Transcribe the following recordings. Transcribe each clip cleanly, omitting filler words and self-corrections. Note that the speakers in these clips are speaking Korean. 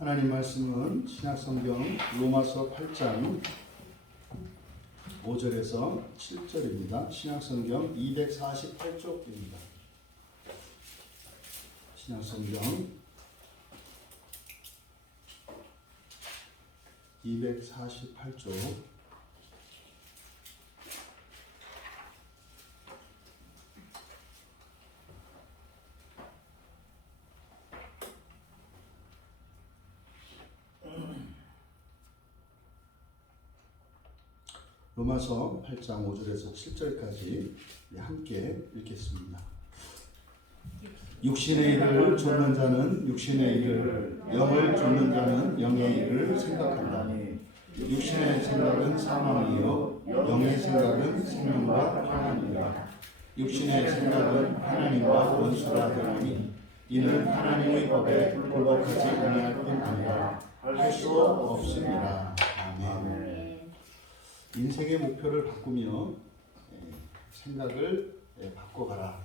하나님 말씀은 신약성경 로마서 8장 5절에서 7절입니다. 신약성경 248쪽입니다. 신약성경 248쪽 로마서 8장 5절에서 7절까지 함께 읽겠습니다. 육신의 일을 좇는 자는 육신의 일을, 영을 좇는 자는 영의 일을 생각한다니 육신의 생각은 사망이요 영의 생각은 생명과 평안이라. 육신의 생각은 하나님과 원수라 되나니 이는 하나님의 법에 굴복하지 아니할 뿐 아니라 할 수 없습니다. 아멘. 인생의 목표를 바꾸며 생각을 바꿔가라.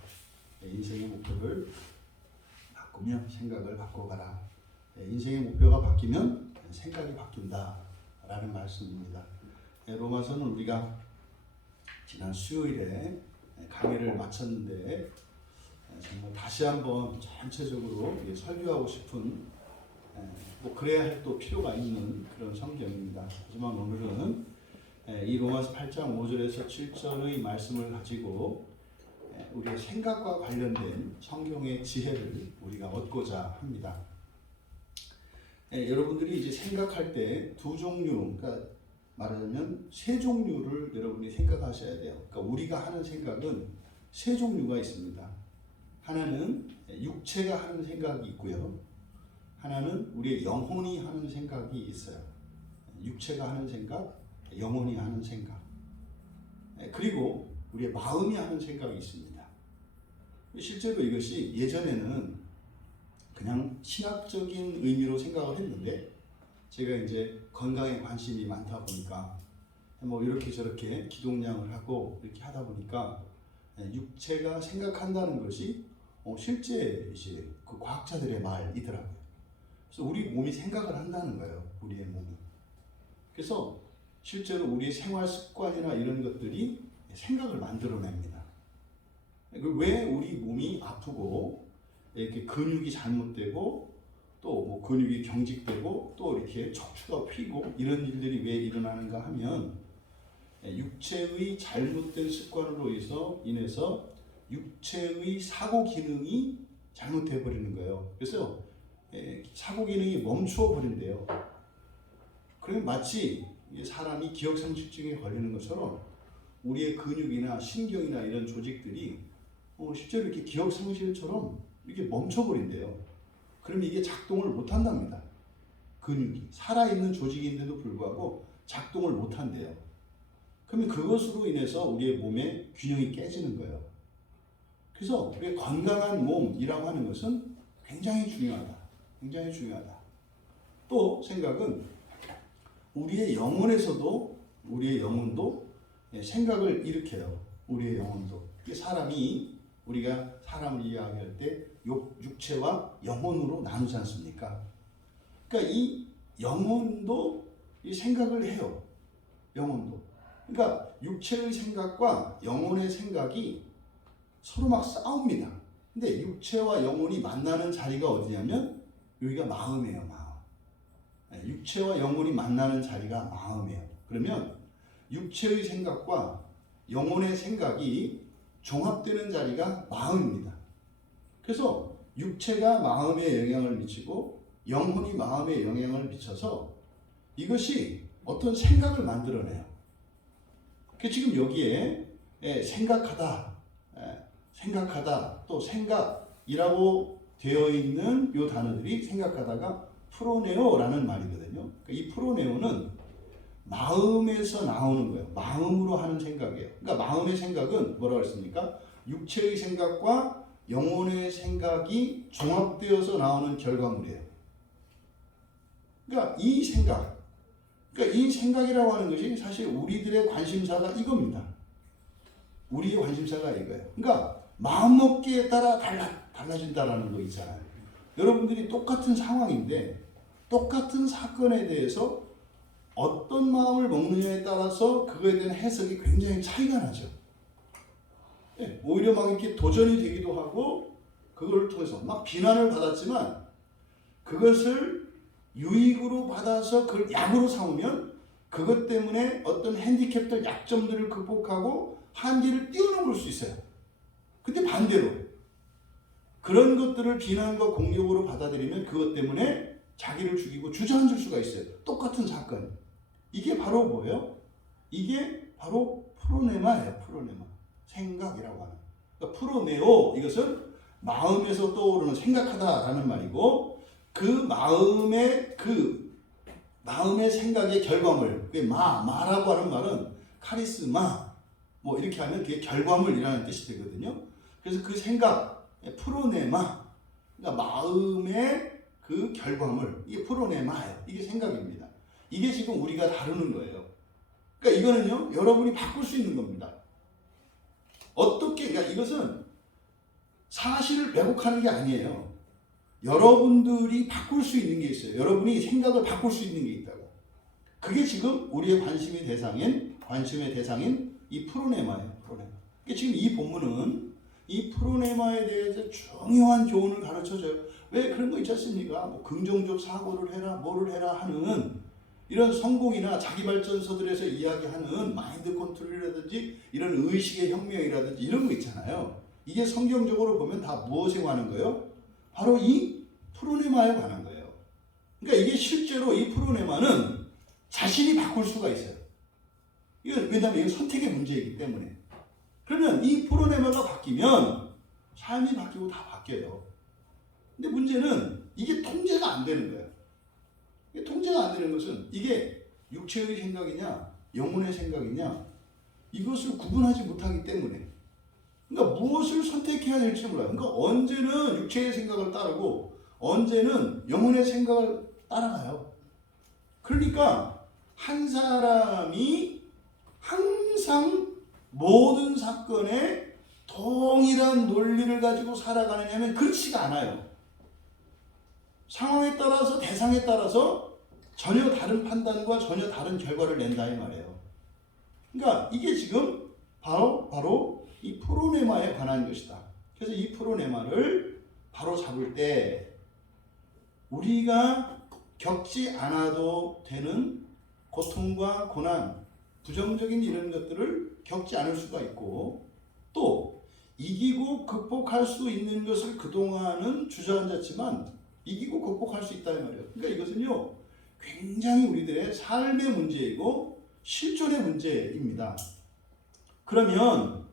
인생의 목표를 바꾸며 생각을 바꿔가라. 인생의 목표가 바뀌면 생각이 바뀐다 라는 말씀입니다. 로마서는 우리가 지난 수요일에 강의를 마쳤는데 정말 다시 한번 전체적으로 설교하고 싶은 뭐 그래야 할 또 필요가 있는 그런 성경입니다. 하지만 오늘은 이 로마서 8장 5절에서 7절의 말씀을 가지고 우리의 생각과 관련된 성경의 지혜를 우리가 얻고자 합니다. 여러분들이 이제 생각할 때 두 종류, 그러니까 말하자면 세 종류를 여러분이 생각하셔야 돼요. 그러니까 우리가 하는 생각은 세 종류가 있습니다. 하나는 육체가 하는 생각이 있고요. 하나는 우리의 영혼이 하는 생각이 있어요. 육체가 하는 생각, 영혼이 하는 생각, 그리고 우리의 마음이 하는 생각이 있습니다. 실제로 이것이 예전에는 그냥 신학적인 의미로 생각을 했는데 제가 이제 건강에 관심이 많다 보니까 뭐 이렇게 저렇게 기동량을 하고 이렇게 하다 보니까 육체가 생각한다는 것이 실제 이제 그 과학자들의 말이더라고요. 그래서 우리 몸이 생각을 한다는 거예요. 우리의 몸이. 그래서 실제로 우리의 생활 습관이나 이런 것들이 생각을 만들어냅니다. 왜 우리 몸이 아프고 이렇게 근육이 잘못되고 또 뭐 근육이 경직되고 또 이렇게 척추가 휘고 이런 일들이 왜 일어나는가 하면 육체의 잘못된 습관으로 인해서 육체의 사고 기능이 잘못돼 버리는 거예요. 그래서 사고 기능이 멈추어 버린대요. 그러면 마치 사람이 기억상실증에 걸리는 것처럼 우리의 근육이나 신경이나 이런 조직들이 실제로 이렇게 기억상실처럼 이렇게 멈춰버린대요. 그러면 이게 작동을 못한답니다. 근육이 살아있는 조직인데도 불구하고 작동을 못한대요. 그러면 그것으로 인해서 우리의 몸의 균형이 깨지는 거예요. 그래서 우리의 건강한 몸이라고 하는 것은 굉장히 중요하다. 굉장히 중요하다. 또 생각은 우리의 영혼에서도 우리의 영혼도 생각을 일으켜요. 우리의 영혼도. 우리가 사람을 이야기할 때 육체와 영혼으로 나누지 않습니까? 그러니까 이 영혼도 이 생각을 해요. 영혼도. 그러니까 육체의 생각과 영혼의 생각이 서로 막 싸웁니다. 근데 육체와 영혼이 만나는 자리가 어디냐면 여기가 마음이에요. 마음. 육체와 영혼이 만나는 자리가 마음이에요. 그러면 육체의 생각과 영혼의 생각이 종합되는 자리가 마음입니다. 그래서 육체가 마음에 영향을 미치고 영혼이 마음에 영향을 미쳐서 이것이 어떤 생각을 만들어내요. 지금 여기에 생각하다, 또 생각이라고 되어 있는 이 단어들이 생각하다가 프로네오라는 말이거든요. 이 프로네오는 마음에서 나오는 거예요. 마음으로 하는 생각이에요. 그러니까 마음의 생각은 뭐라고 했습니까? 육체의 생각과 영혼의 생각이 종합되어서 나오는 결과물이에요. 그러니까 이 생각이라고 하는 것이 사실 우리들의 관심사가 이겁니다. 우리의 관심사가 이거예요. 그러니까 마음먹기에 따라 달라진다라는 거 있잖아요. 여러분들이 똑같은 상황인데 똑같은 사건에 대해서 어떤 마음을 먹느냐에 따라서 그거에 대한 해석이 굉장히 차이가 나죠. 예, 오히려 막 이렇게 도전이 되기도 하고 그걸 통해서 막 비난을 받았지만 그것을 유익으로 받아서 그걸 약으로 삼으면 그것 때문에 어떤 핸디캡들, 약점들을 극복하고 한계를 뛰어넘을 수 있어요. 근데 반대로 그런 것들을 비난과 공격으로 받아들이면 그것 때문에 자기를 죽이고 주저앉을 수가 있어요. 똑같은 사건. 이게 바로 뭐예요? 이게 바로 프로네마예요. 프로네마. 생각이라고 하는. 그러니까 프로네오, 이것은 마음에서 떠오르는 생각하다라는 말이고 그 마음의 생각의 결과물. 마라고 하는 말은 카리스마 뭐 이렇게 하면 그게 결과물이라는 뜻이 되거든요. 그래서 그 생각, 프로네마, 그러니까 마음의 그 결과물, 이게 프로네마예요. 이게 생각입니다. 이게 지금 우리가 다루는 거예요. 그러니까 이거는요, 여러분이 바꿀 수 있는 겁니다. 어떻게, 그러니까 이것은 사실을 왜곡하는 게 아니에요. 여러분들이 바꿀 수 있는 게 있어요. 여러분이 생각을 바꿀 수 있는 게 있다고. 그게 지금 우리의 관심의 대상인 이 프로네마예요. 프로네마. 그러니까 지금 이 본문은 이 프로네마에 대해서 중요한 교훈을 가르쳐줘요. 왜 그런 거 있지 않습니까? 뭐 긍정적 사고를 해라, 뭐를 해라 하는 이런 성공이나 자기발전서들에서 이야기하는 마인드 컨트롤이라든지 이런 의식의 혁명이라든지 이런 거 있잖아요. 이게 성경적으로 보면 다 무엇에 관한 거예요? 바로 이 프로네마에 관한 거예요. 그러니까 이게 실제로 이 프로네마는 자신이 바꿀 수가 있어요. 왜냐하면 이건 선택의 문제이기 때문에. 그러면 이 프로네마가 바뀌면 삶이 바뀌고 다 바뀌어요. 근데 문제는 이게 통제가 안 되는 거예요. 통제가 안 되는 것은 이게 육체의 생각이냐 영혼의 생각이냐 이것을 구분하지 못하기 때문에, 그러니까 무엇을 선택해야 될지 몰라요. 그러니까 언제는 육체의 생각을 따르고 언제는 영혼의 생각을 따라가요. 그러니까 한 사람이 항상 모든 사건에 동일한 논리를 가지고 살아가느냐면 그렇지가 않아요. 상황에 따라서, 대상에 따라서 전혀 다른 판단과 전혀 다른 결과를 낸다 이 말이에요. 그러니까 이게 지금 바로 이 프로네마에 관한 것이다. 그래서 이 프로네마를 바로 잡을 때 우리가 겪지 않아도 되는 고통과 고난, 부정적인 이런 것들을 겪지 않을 수가 있고, 또 이기고 극복할 수 있는 것을 그동안은 주저앉았지만 이기고 극복할 수 있다 이 말이에요. 그러니까 이것은요 굉장히 우리들의 삶의 문제이고 실존의 문제입니다. 그러면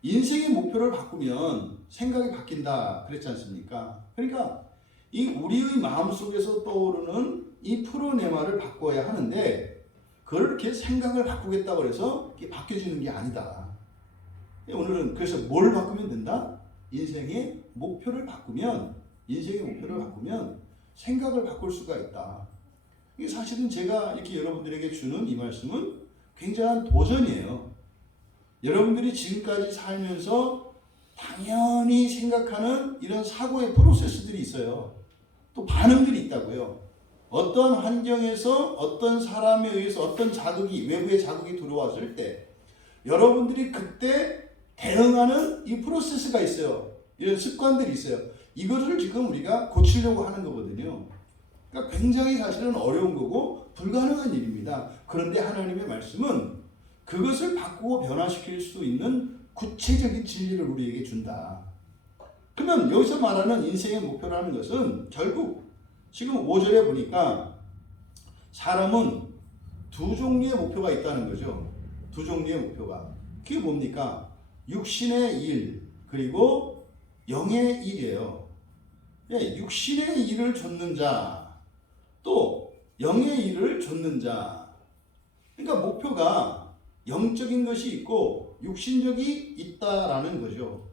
인생의 목표를 바꾸면 생각이 바뀐다 그랬지 않습니까? 그러니까 이 우리의 마음속에서 떠오르는 이 프로네마를 바꿔야 하는데 그걸 이렇게 생각을 바꾸겠다고 해서 이게 바뀌어지는 게 아니다. 오늘은 그래서 뭘 바꾸면 된다? 인생의 목표를 바꾸면 생각을 바꿀 수가 있다. 이게 사실은 제가 이렇게 여러분들에게 주는 이 말씀은 굉장한 도전이에요. 여러분들이 지금까지 살면서 당연히 생각하는 이런 사고의 프로세스들이 있어요. 또 반응들이 있다고요. 어떤 환경에서 어떤 사람에 의해서 어떤 자극이, 외부의 자극이 들어왔을 때 여러분들이 그때 대응하는 이 프로세스가 있어요. 이런 습관들이 있어요. 이거를 지금 우리가 고치려고 하는 거거든요. 그러니까 굉장히 사실은 어려운 거고 불가능한 일입니다. 그런데 하나님의 말씀은 그것을 바꾸고 변화시킬 수 있는 구체적인 진리를 우리에게 준다. 그러면 여기서 말하는 인생의 목표라는 것은 결국 지금 5절에 보니까 사람은 두 종류의 목표가 있다는 거죠. 두 종류의 목표가. 그게 뭡니까? 육신의 일 그리고 영의 일이에요. 육신의 일을 좇는 자, 또 영의 일을 좇는 자. 그러니까 목표가 영적인 것이 있고 육신적이 있다라는 거죠.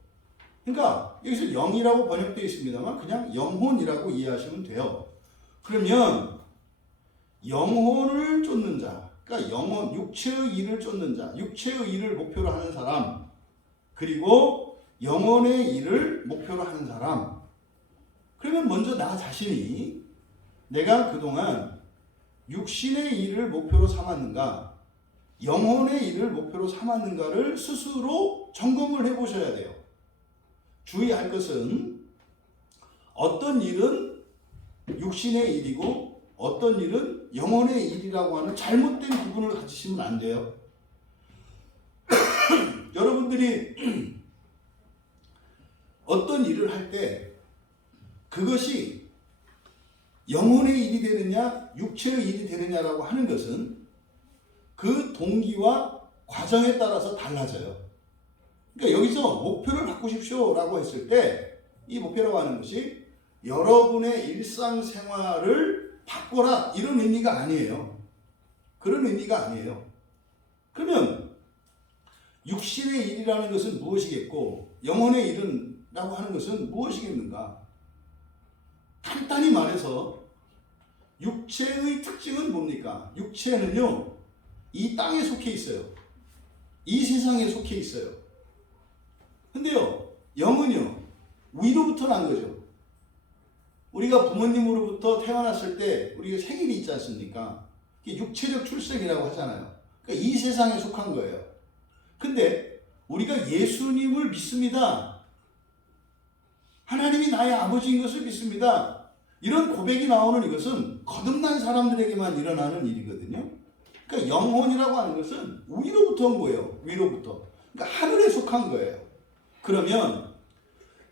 그러니까 여기서 영이라고 번역되어 있습니다만 그냥 영혼이라고 이해하시면 돼요. 그러면 영혼을 쫓는 자, 그러니까 영혼, 육체의 일을 쫓는 자, 육체의 일을 목표로 하는 사람, 그리고 영혼의 일을 목표로 하는 사람. 그러면 먼저 나 자신이 내가 그동안 육신의 일을 목표로 삼았는가, 영혼의 일을 목표로 삼았는가를 스스로 점검을 해보셔야 돼요. 주의할 것은 어떤 일은 육신의 일이고 어떤 일은 영혼의 일이라고 하는 잘못된 구분을 가지시면 안 돼요. 여러분들이 어떤 일을 할 때 그것이 영혼의 일이 되느냐 육체의 일이 되느냐라고 하는 것은 그 동기와 과정에 따라서 달라져요. 그러니까 여기서 목표를 바꾸십시오라고 했을 때 이 목표라고 하는 것이 여러분의 일상생활을 바꿔라 이런 의미가 아니에요. 그런 의미가 아니에요. 그러면 육신의 일이라는 것은 무엇이겠고 영혼의 일이라고 하는 것은 무엇이겠는가? 간단히 말해서 육체의 특징은 뭡니까? 육체는요, 이 땅에 속해 있어요. 이 세상에 속해 있어요. 근데요, 영은요, 위로부터 난 거죠. 우리가 부모님으로부터 태어났을 때 우리가 생일이 있지 않습니까? 이게 육체적 출생이라고 하잖아요. 그러니까 이 세상에 속한 거예요. 근데 우리가 예수님을 믿습니다. 하나님이 나의 아버지인 것을 믿습니다. 이런 고백이 나오는 이것은 거듭난 사람들에게만 일어나는 일이거든요. 그러니까 영혼이라고 하는 것은 위로부터 온 거예요. 위로부터. 그러니까 하늘에 속한 거예요. 그러면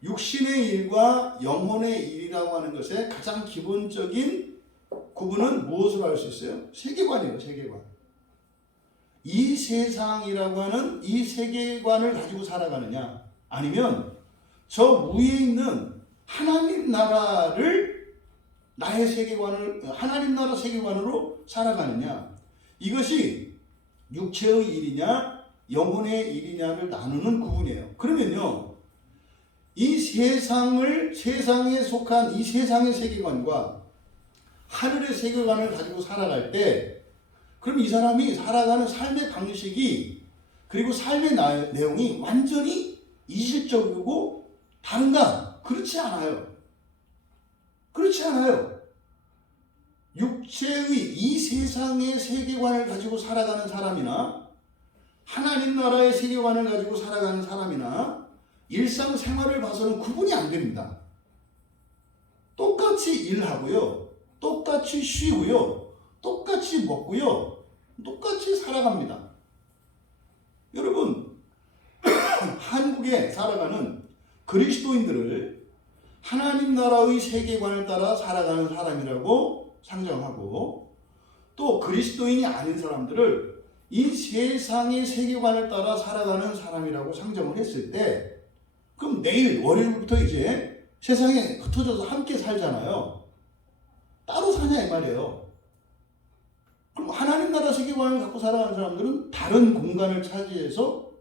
육신의 일과 영혼의 일이라고 하는 것의 가장 기본적인 구분은 무엇으로 할 수 있어요? 세계관이에요. 세계관. 이 세상이라고 하는 이 세계관을 가지고 살아가느냐, 아니면 저 위에 있는 하나님 나라를 나의 세계관을 하나님 나라 세계관으로 살아가느냐, 이것이 육체의 일이냐 영혼의 일이냐를 나누는 구분이에요. 그러면요, 이 세상에 속한 이 세상의 세계관과 하늘의 세계관을 가지고 살아갈 때, 그럼 이 사람이 살아가는 삶의 방식이 그리고 삶의 내용이 완전히 이질적이고 다른가? 그렇지 않아요. 그렇지 않아요. 육체의 이 세상의 세계관을 가지고 살아가는 사람이나 하나님 나라의 세계관을 가지고 살아가는 사람이나 일상생활을 봐서는 구분이 안 됩니다. 똑같이 일하고요, 똑같이 쉬고요, 똑같이 먹고요, 똑같이 살아갑니다. 여러분, 한국에 살아가는 그리스도인들을 하나님 나라의 세계관을 따라 살아가는 사람이라고 상정하고, 또 그리스도인이 아닌 사람들을 이 세상의 세계관을 따라 살아가는 사람이라고 상정을 했을 때, 그럼 내일 월요일부터 이제 세상에 흩어져서 함께 살잖아요. 따로 사냐 이 말이에요. 그럼 하나님 나라 세계관을 갖고 살아가는 사람들은 다른 공간을 차지해서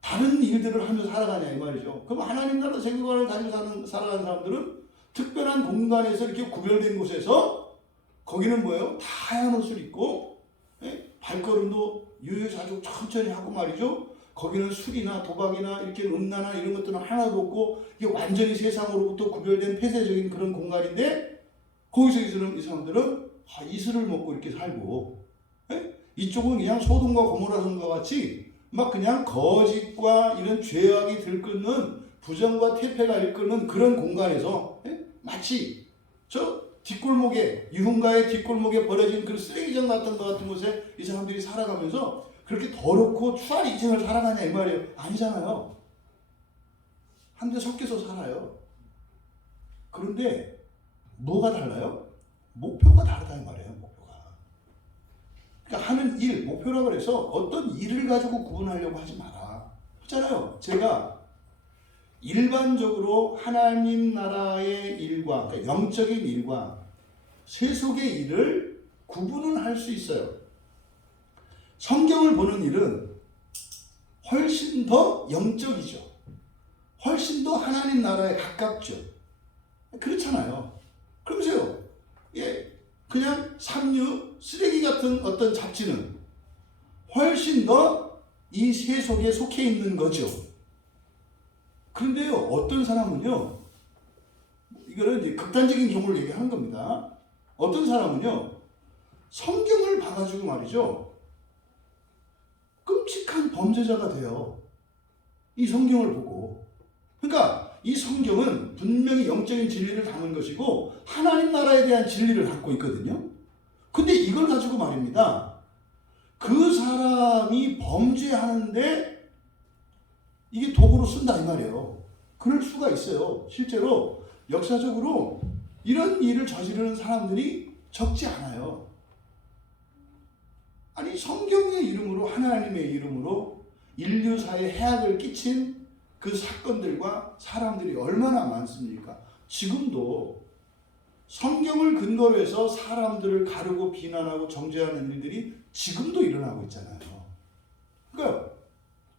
다른 일들을 하며 살아가냐 이 말이죠. 그럼 하나님 나라 세계관을 가지고 살아가는 사람들은 특별한 공간에서 이렇게 구별된 곳에서, 거기는 뭐예요? 다 하얀 옷을 입고, 발걸음도 유유자적 천천히 하고 말이죠. 거기는 술이나 도박이나 이렇게 음란한 이런 것들은 하나도 없고, 이게 완전히 세상으로부터 구별된 폐쇄적인 그런 공간인데, 거기서 이 사람들은 이슬을 먹고 이렇게 살고, 이쪽은 그냥 소돔과 고모라 성과 같이 막 그냥 거짓과 이런 죄악이 들끓는, 부정과 퇴폐가 일끓는 그런 공간에서 마치 저 뒷골목에, 유흥가의 뒷골목에 버려진 그 쓰레기장 같은 것 같은 곳에 이 사람들이 살아가면서 그렇게 더럽고 추한 인생을 살아가냐 이 말이에요. 아니잖아요. 한데 섞여서 살아요. 그런데 뭐가 달라요? 목표가 다르다 이 말이에요. 목표가. 그러니까 하는 일, 목표라고 그래서 어떤 일을 가지고 구분하려고 하지 마라. 그렇잖아요. 제가 일반적으로 하나님 나라의 일과, 그러니까 영적인 일과 세속의 일을 구분을 할 수 있어요. 성경을 보는 일은 훨씬 더 영적이죠. 훨씬 더 하나님 나라에 가깝죠. 그렇잖아요. 그러면서요, 그냥 삼류, 쓰레기 같은 어떤 잡지는 훨씬 더 이 세속에 속해 있는 거죠. 그런데요, 어떤 사람은요, 이거는 이제 극단적인 경우를 얘기하는 겁니다. 어떤 사람은요, 성경을 봐가지고 말이죠, 끔찍한 범죄자가 돼요. 이 성경을 보고. 그러니까 이 성경은 분명히 영적인 진리를 담은 것이고 하나님 나라에 대한 진리를 담고 있거든요. 근데 이걸 가지고 말입니다, 그 사람이 범죄하는데 이게 도구로 쓴다 이 말이에요. 그럴 수가 있어요. 실제로 역사적으로 이런 일을 저지르는 사람들이 적지 않아요. 아니, 성경의 이름으로, 하나님의 이름으로 인류사에 해악을 끼친 그 사건들과 사람들이 얼마나 많습니까? 지금도 성경을 근거로 해서 사람들을 가르고 비난하고 정죄하는 일들이 지금도 일어나고 있잖아요. 그러니까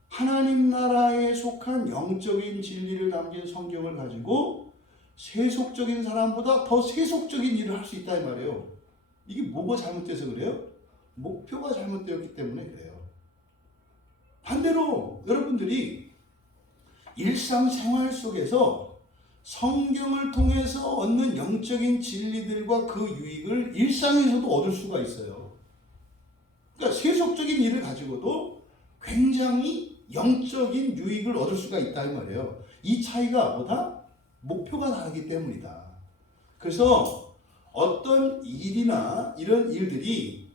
하나님 나라에 속한 영적인 진리를 담긴 성경을 가지고 세속적인 사람보다 더 세속적인 일을 할 수 있다 이 말이에요. 이게 뭐가 잘못돼서 그래요? 목표가 잘못되었기 때문에 그래요. 반대로 여러분들이 일상생활 속에서 성경을 통해서 얻는 영적인 진리들과 그 유익을 일상에서도 얻을 수가 있어요. 그러니까 세속적인 일을 가지고도 굉장히 영적인 유익을 얻을 수가 있다 이 말이에요. 이 차이가 뭐다? 목표가 다르기 때문이다. 그래서 어떤 일이나 이런 일들이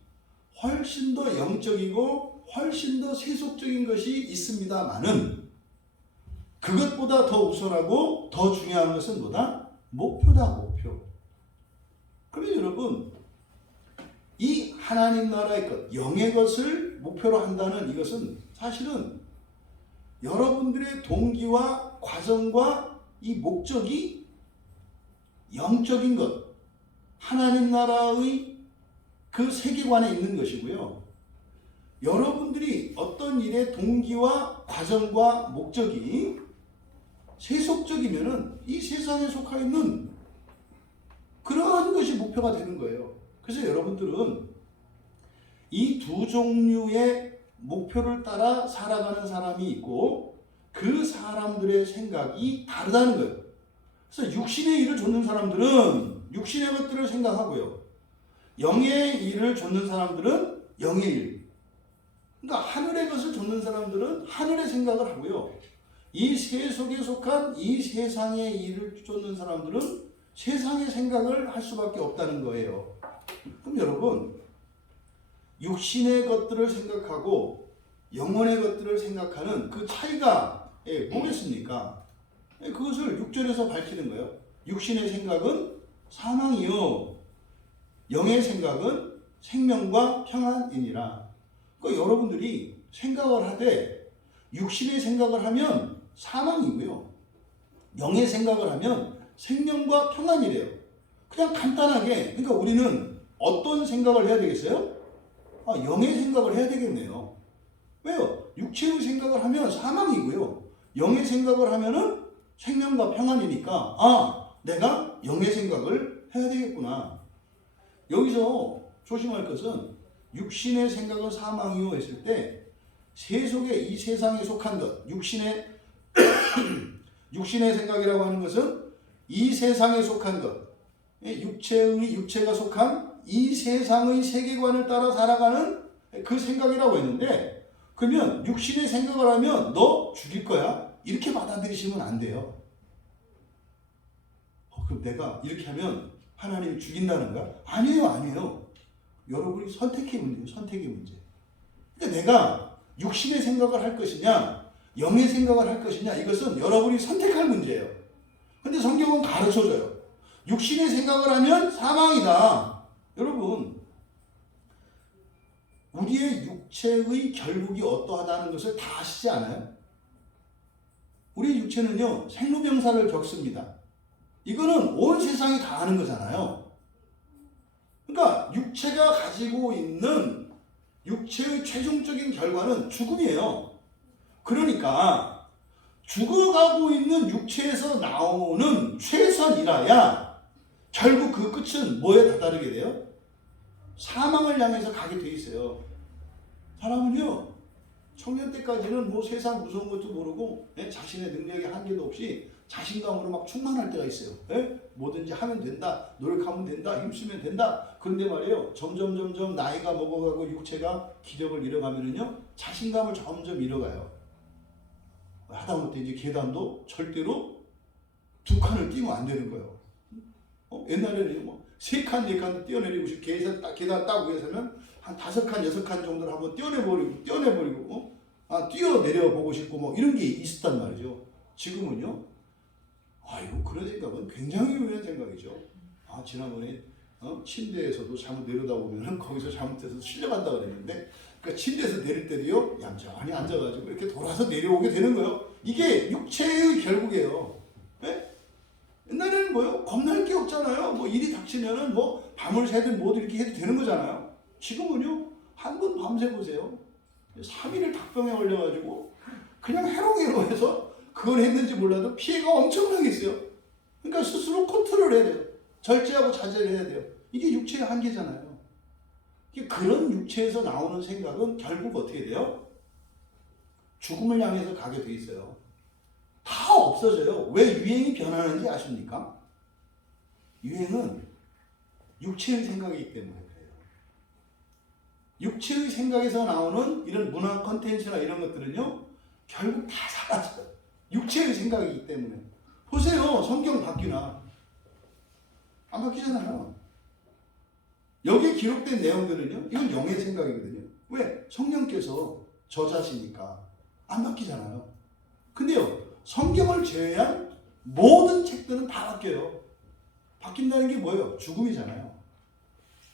훨씬 더 영적이고 훨씬 더 세속적인 것이 있습니다만은 그것보다 더 우선하고 더 중요한 것은 뭐다? 목표다, 목표. 그러면 여러분, 이 하나님 나라의 것, 영의 것을 목표로 한다는 이것은 사실은 여러분들의 동기와 과정과 이 목적이 영적인 것, 하나님 나라의 그 세계관에 있는 것이고요. 여러분들이 어떤 일의 동기와 과정과 목적이 세속적이면은 이 세상에 속하 있는 그러한 것이 목표가 되는 거예요. 그래서 여러분들은 이 두 종류의 목표를 따라 살아가는 사람이 있고 그 사람들의 생각이 다르다는 거예요. 그래서 육신의 일을 좇는 사람들은 육신의 것들을 생각하고요. 영의 일을 좇는 사람들은 영의 일. 그러니까 하늘의 것을 좇는 사람들은 하늘의 생각을 하고요. 이 세속에 속한 이 세상의 일을 좇는 사람들은 세상의 생각을 할 수밖에 없다는 거예요. 그럼 여러분, 육신의 것들을 생각하고 영혼의 것들을 생각하는 그 차이가 뭐겠습니까? 그것을 6절에서 밝히는 거예요. 육신의 생각은 사망이요, 영의 생각은 생명과 평안이니라. 그러니까 여러분들이 생각을 하되 육신의 생각을 하면 사망이고요, 영의 생각을 하면 생명과 평안이래요. 그냥 간단하게, 그러니까 우리는 어떤 생각을 해야 되겠어요? 영의 생각을 해야 되겠네요. 왜요? 육체의 생각을 하면 사망이고요, 영의 생각을 하면은 생명과 평안이니까 내가 영의 생각을 해야 되겠구나. 여기서 조심할 것은 육신의 생각은 사망이요 했을 때 세속의 이 세상에 속한 것, 육신의 생각이라고 하는 것은 이 세상에 속한 것, 육체가 속한 이 세상의 세계관을 따라 살아가는 그 생각이라고 했는데, 그러면 육신의 생각을 하면 너 죽일 거야? 이렇게 받아들이시면 안 돼요. 그럼 내가 이렇게 하면 하나님이 죽인다는 거야? 아니에요. 여러분이 선택의 문제예요. 선택의 문제. 그러니까 내가 육신의 생각을 할 것이냐, 영의 생각을 할 것이냐, 이것은 여러분이 선택할 문제예요. 근데 성경은 가르쳐줘요. 육신의 생각을 하면 사망이다. 여러분, 우리의 육체의 결국이 어떠하다는 것을 다 아시지 않아요? 우리의 육체는요, 생로병사를 겪습니다. 이거는 온 세상이 다 아는 거잖아요. 그러니까 육체가 가지고 있는 육체의 최종적인 결과는 죽음이에요. 그러니까 죽어가고 있는 육체에서 나오는 최선이라야 결국 그 끝은 뭐에 다다르게 돼요? 사망을 향해서 가게 돼 있어요. 사람은요, 청년 때까지는 뭐 세상 무서운 것도 모르고 자신의 능력의 한계도 없이 자신감으로 막 충만할 때가 있어요. 예? 뭐든지 하면 된다, 노력하면 된다, 힘쓰면 된다. 그런데 말이에요, 점점 나이가 먹어가고 육체가 기력을 잃어가면은요, 자신감을 점점 잃어가요. 하다못해 이제 계단도 절대로 2칸을 뛰면 안 되는 거예요. 옛날에는 뭐 3칸, 4칸 뛰어내리고 싶 계단 딱 위에서는 한 5칸, 6칸 정도를 한번 뛰어내버리고, 뛰어내려 보고 싶고 뭐 이런 게 있었단 말이죠. 지금은요, 이거 그런 생각은 굉장히 유명한 생각이죠. 지난번에 침대에서도 잘못 내려다 보면은 거기서 잘못해서 실려간다 그랬는데, 그러니까 침대에서 내릴 때도요, 얌전히 앉아가지고 이렇게 돌아서 내려오게 되는 거예요. 이게 육체의 결국이에요. 네? 옛날에는 뭐요? 겁날 게 없잖아요. 뭐 일이 닥치면은 뭐 밤을 새든 뭐든 이렇게 해도 되는 거잖아요. 지금은요, 한 번 밤새 보세요. 3일을 닭병에 걸려가지고 그냥 해롱해로 해서 그걸 했는지 몰라도 피해가 엄청나게 있어요. 그러니까 스스로 컨트롤 해야 돼요. 절제하고 자제를 해야 돼요. 이게 육체의 한계잖아요. 그런 육체에서 나오는 생각은 결국 어떻게 돼요? 죽음을 향해서 가게 돼 있어요. 다 없어져요. 왜 유행이 변하는지 아십니까? 유행은 육체의 생각이기 때문에 그래요. 육체의 생각에서 나오는 이런 문화 콘텐츠나 이런 것들은요, 결국 다 사라져요. 육체의 생각이기 때문에. 보세요. 성경 바뀌나? 안 바뀌잖아요. 여기에 기록된 내용들은요, 이건 영의 생각이거든요. 왜? 성령께서 저자시니까 안 바뀌잖아요. 근데요, 성경을 제외한 모든 책들은 다 바뀌어요. 바뀐다는 게 뭐예요? 죽음이잖아요.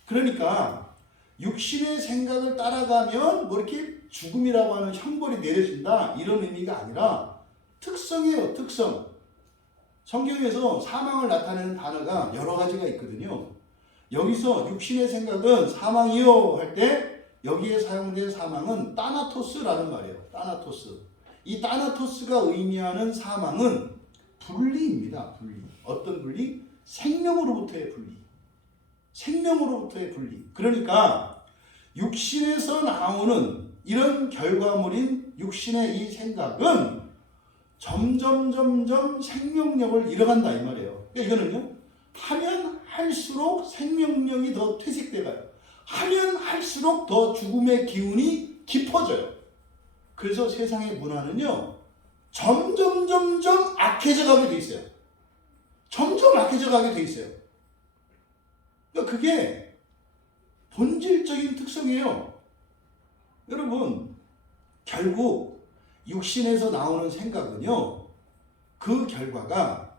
그러니까 육신의 생각을 따라가면 뭐 이렇게 죽음이라고 하는 형벌이 내려진다, 이런 의미가 아니라 특성이에요. 특성. 성경에서 사망을 나타내는 단어가 여러 가지가 있거든요. 여기서 육신의 생각은 사망이요 할 때 여기에 사용된 사망은 따나토스라는 말이에요. 따나토스. 이 따나토스가 의미하는 사망은 분리입니다. 분리. 어떤 분리? 생명으로부터의 분리. 생명으로부터의 분리. 그러니까 육신에서 나오는 이런 결과물인 육신의 이 생각은 점점 생명력을 잃어간다 이 말이에요. 그러니까 이거는요, 하면 할수록 생명력이 더 퇴색돼가요. 하면 할수록 더 죽음의 기운이 깊어져요. 그래서 세상의 문화는요, 점점 악해져 가게 돼 있어요. 점점 악해져 가게 돼 있어요. 그러니까 그게 본질적인 특성이에요. 여러분, 결국 육신에서 나오는 생각은요, 그 결과가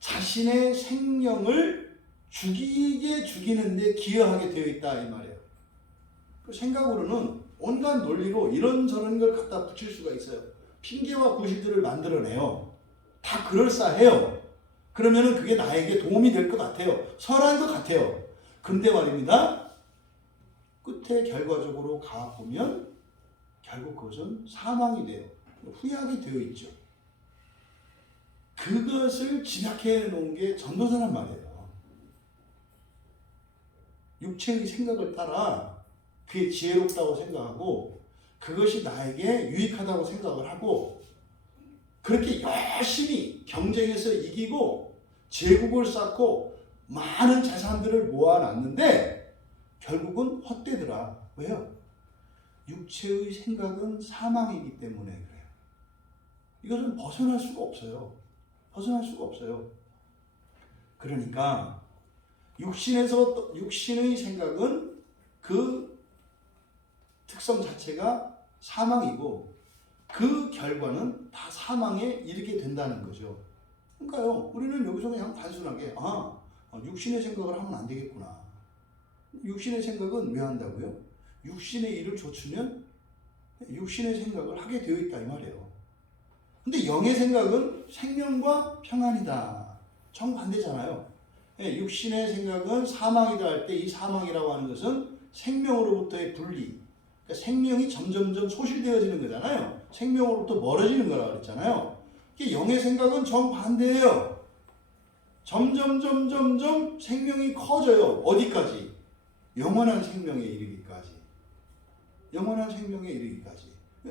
자신의 생명을 죽이는데 기여하게 되어 있다 이 말이에요. 그 생각으로는 온갖 논리로 이런저런 걸 갖다 붙일 수가 있어요. 핑계와 구실들을 만들어내요. 다 그럴싸해요. 그러면은 그게 나에게 도움이 될 것 같아요. 선한 것 같아요. 근데 말입니다, 끝에 결과적으로 가보면 결국 그것은 사망이 돼요. 후약이 되어 있죠. 그것을 진학해 놓은 게 전도사란 말이에요. 육체의 생각을 따라 그게 지혜롭다고 생각하고 그것이 나에게 유익하다고 생각을 하고 그렇게 열심히 경쟁해서 이기고 제국을 쌓고 많은 자산들을 모아놨는데 결국은 헛되더라. 왜요? 육체의 생각은 사망이기 때문에 그래요. 이것은 벗어날 수가 없어요. 벗어날 수가 없어요. 그러니까 육신의 생각은 그 특성 자체가 사망이고 그 결과는 다 사망에 이르게 된다는 거죠. 그러니까요, 우리는 여기서 그냥 단순하게 육신의 생각을 하면 안 되겠구나. 육신의 생각은 왜 한다고요? 육신의 일을 좇으면 육신의 생각을 하게 되어 있다 이 말이에요. 근데 영의 생각은 생명과 평안이다. 정반대잖아요. 육신의 생각은 사망이다 할 때 이 사망이라고 하는 것은 생명으로부터의 분리. 그러니까 생명이 점점 소실되어지는 거잖아요. 생명으로부터 멀어지는 거라고 그랬잖아요. 영의 생각은 정반대예요. 점점 생명이 커져요. 어디까지? 영원한 생명에 이르기까지. 영원한 생명에 이르기까지.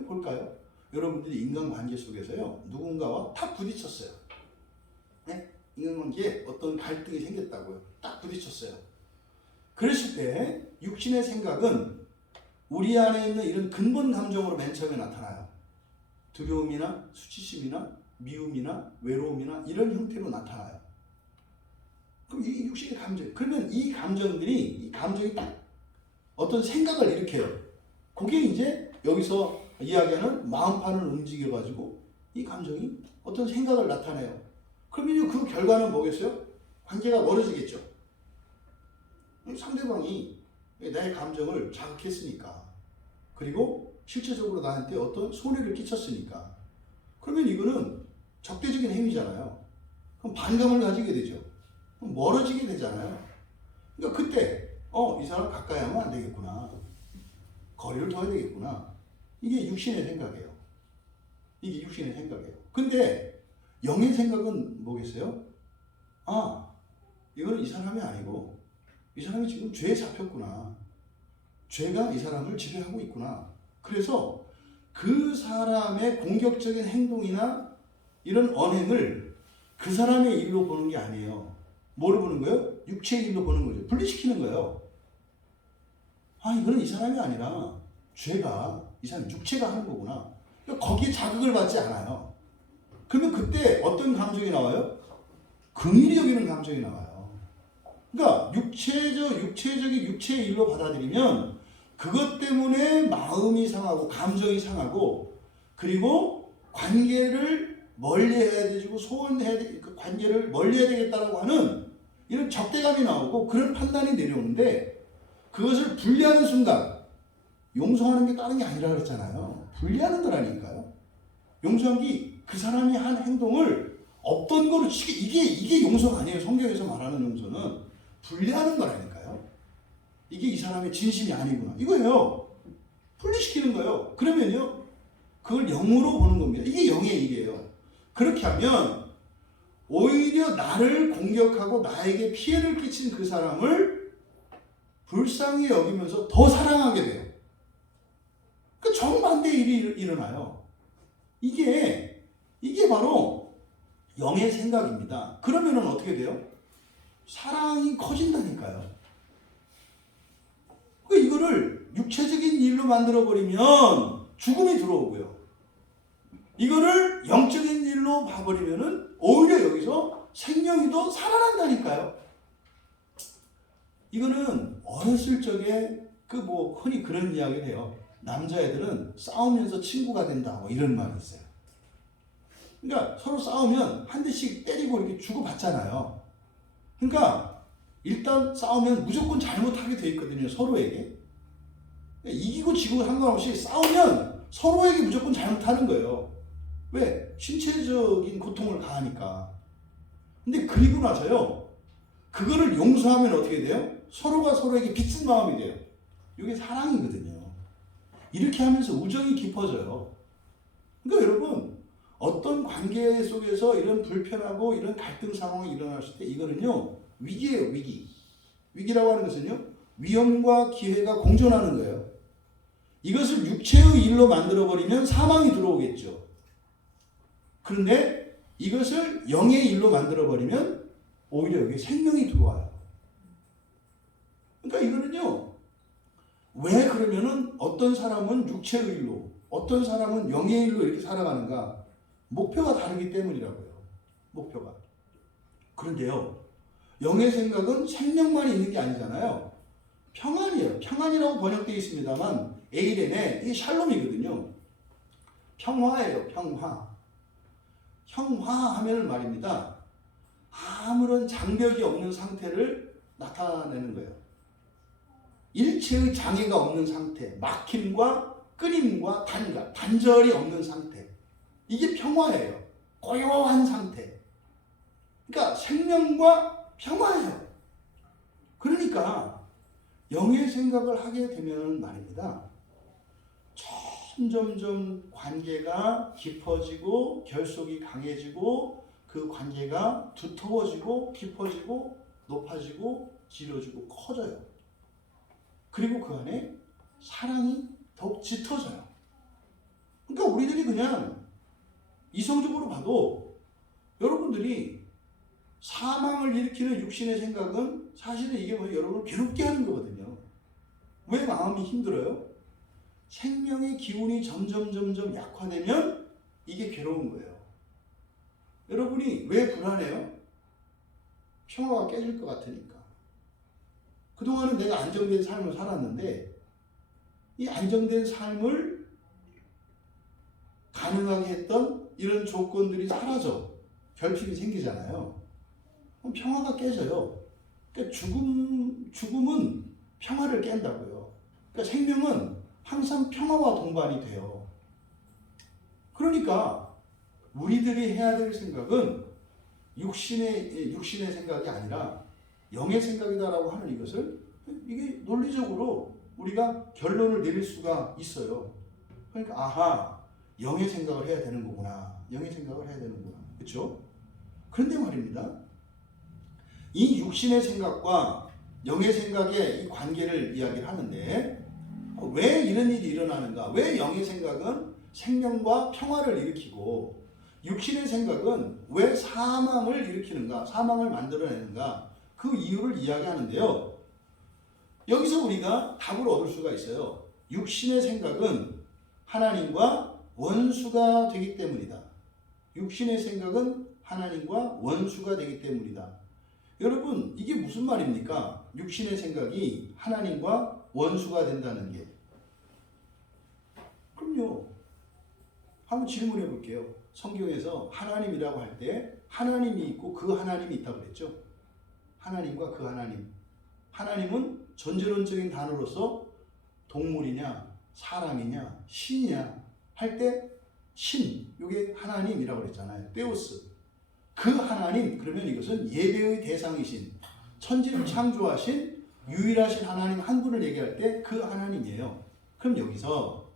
볼까요? 여러분들이 인간관계 속에서요, 누군가와 다 부딪혔어요. 인간관계에 어떤 갈등이 생겼다고요. 딱 부딪혔어요. 그랬을 때 육신의 생각은 우리 안에 있는 이런 근본 감정으로 맨 처음에 나타나요. 두려움이나 수치심이나 미움이나 외로움이나 이런 형태로 나타나요. 그럼 이 육신의 감정, 그러면 이 감정이 딱 어떤 생각을 일으켜요. 그게 이제 여기서 이야기하는 마음판을 움직여가지고 이 감정이 어떤 생각을 나타내요. 그러면 그 결과는 뭐겠어요? 관계가 멀어지겠죠. 상대방이 나의 감정을 자극했으니까, 그리고 실제적으로 나한테 어떤 손해를 끼쳤으니까, 그러면 이거는 적대적인 행위잖아요. 그럼 반감을 가지게 되죠. 그럼 멀어지게 되잖아요. 그러니까 그때 이 사람 가까이 하면 안 되겠구나, 거리를 둬야 되겠구나. 이게 육신의 생각이에요. 이게 육신의 생각이에요. 근데 영의 생각은 뭐겠어요? 이거는 이 사람이 아니고 이 사람이 지금 죄에 잡혔구나. 죄가 이 사람을 지배하고 있구나. 그래서 그 사람의 공격적인 행동이나 이런 언행을 그 사람의 일로 보는 게 아니에요. 뭐를 보는 거예요? 육체의 일로 보는 거죠. 분리시키는 거예요. 이거는 이 사람이 아니라 죄가 이 사람 육체가 하는 거구나. 그러니까 거기에 자극을 받지 않아요. 그러면 그때 어떤 감정이 나와요? 긍휼히 여기는 감정이 나와요. 그러니까 육체적인 육체의 일로 받아들이면 그것 때문에 마음이 상하고 감정이 상하고, 그리고 관계를 멀리해야 되고 소원해야 되, 그 관계를 멀리해야 되겠다라고 하는 이런 적대감이 나오고 그런 판단이 내려오는데, 그것을 분리하는 순간, 용서하는 게 다른 게 아니라 그랬잖아요. 분리하는 거라니까요. 용서한 게 그 사람이 한 행동을 없던 거로 치게, 이게 용서가 아니에요. 성경에서 말하는 용서는 분리하는 거라니까요. 이게 이 사람의 진심이 아니구나, 이거예요. 분리시키는 거예요. 그러면요, 그걸 영으로 보는 겁니다. 이게 영의 일이에요. 그렇게 하면 오히려 나를 공격하고 나에게 피해를 끼친 그 사람을 불쌍히 여기면서 더 사랑하게 돼요. 그 정반대의 일이 일어나요. 이게 바로 영의 생각입니다. 그러면은 어떻게 돼요? 사랑이 커진다니까요. 이거를 육체적인 일로 만들어버리면 죽음이 들어오고요. 이거를 영적인 일로 봐버리면은 오히려 여기서 생명이 더 살아난다니까요. 이거는 어렸을 적에 흔히 그런 이야기를 해요. 남자애들은 싸우면서 친구가 된다, 이런 말이 있어요. 그러니까 서로 싸우면 한 대씩 때리고 이렇게 주고받잖아요. 그러니까 일단 싸우면 무조건 잘못하게 돼 있거든요, 서로에게. 이기고 지고 상관없이 싸우면 서로에게 무조건 잘못하는 거예요. 왜? 신체적인 고통을 가하니까. 근데 그리고 나서요, 그거를 용서하면 어떻게 돼요? 서로가 서로에게 빚진 마음이 돼요. 이게 사랑이거든요. 이렇게 하면서 우정이 깊어져요. 그러니까 여러분, 어떤 관계 속에서 이런 불편하고 이런 갈등 상황이 일어났을 때 이거는요, 위기예요, 위기. 위기라고 하는 것은요, 위험과 기회가 공존하는 거예요. 이것을 육체의 일로 만들어버리면 사망이 들어오겠죠. 그런데 이것을 영의 일로 만들어버리면 오히려 여기 생명이 들어와요. 그러니까 이거는요, 왜 그러면은 어떤 사람은 육체의 일로, 어떤 사람은 영의 일로 이렇게 살아가는가? 목표가 다르기 때문이라고요. 목표가. 그런데요, 영의 생각은 생명만 있는 게 아니잖아요. 평안이에요. 평안이라고 번역되어 있습니다만 에이렌에 이게 샬롬이거든요. 평화예요. 평화. 평화하면 말입니다, 아무런 장벽이 없는 상태를 나타내는 거예요. 일체의 장애가 없는 상태, 막힘과 끊임과 단절이 없는 상태. 이게 평화예요. 고요한 상태. 그러니까 생명과 평화예요. 그러니까 영의 생각을 하게 되면 말입니다, 점점점 관계가 깊어지고 결속이 강해지고 그 관계가 두터워지고 깊어지고 높아지고 길어지고 커져요. 그리고 그 안에 사랑이 더욱 짙어져요. 그러니까 우리들이 그냥 이성적으로 봐도 여러분들이 사망을 일으키는 육신의 생각은 사실은 이게 뭐 여러분을 괴롭게 하는 거거든요. 왜 마음이 힘들어요? 생명의 기운이 점점 약화되면 이게 괴로운 거예요. 여러분이 왜 불안해요? 평화가 깨질 것 같으니까. 그동안은 내가 안정된 삶을 살았는데 이 안정된 삶을 가능하게 했던 이런 조건들이 사라져 결핍이 생기잖아요. 그럼 평화가 깨져요. 그러니까 죽음은 평화를 깬다고요. 그러니까 생명은 항상 평화와 동반이 돼요. 그러니까 우리들이 해야 될 생각은 육신의 생각이 아니라 영의 생각이다라고 하는 이것을 이게 논리적으로 우리가 결론을 내릴 수가 있어요. 그러니까 아하, 영의 생각을 해야 되는 거구나. 영의 생각을 해야 되는구나. 그렇죠? 그런데 말입니다. 이 육신의 생각과 영의 생각의 이 관계를 이야기를 하는데 왜 이런 일이 일어나는가? 왜 영의 생각은 생명과 평화를 일으키고 육신의 생각은 왜 사망을 일으키는가? 사망을 만들어내는가? 그 이유를 이야기하는데요. 여기서 우리가 답을 얻을 수가 있어요. 육신의 생각은 하나님과 원수가 되기 때문이다. 육신의 생각은 하나님과 원수가 되기 때문이다. 여러분, 이게 무슨 말입니까? 육신의 생각이 하나님과 원수가 된다는 게. 그럼요. 한번 질문해 볼게요. 성경에서 하나님이라고 할 때 하나님이 있고 그 하나님이 있다고 그랬죠. 하나님과 그 하나님. 하나님은 전제론적인 단어로서 동물이냐 사람이냐 신이냐 할 때 신, 이게 하나님이라고 그랬잖아요. 데우스. 그 하나님, 그러면 이것은 예배의 대상이신 천지를 창조하신 유일하신 하나님 한 분을 얘기할 때 그 하나님이에요. 그럼 여기서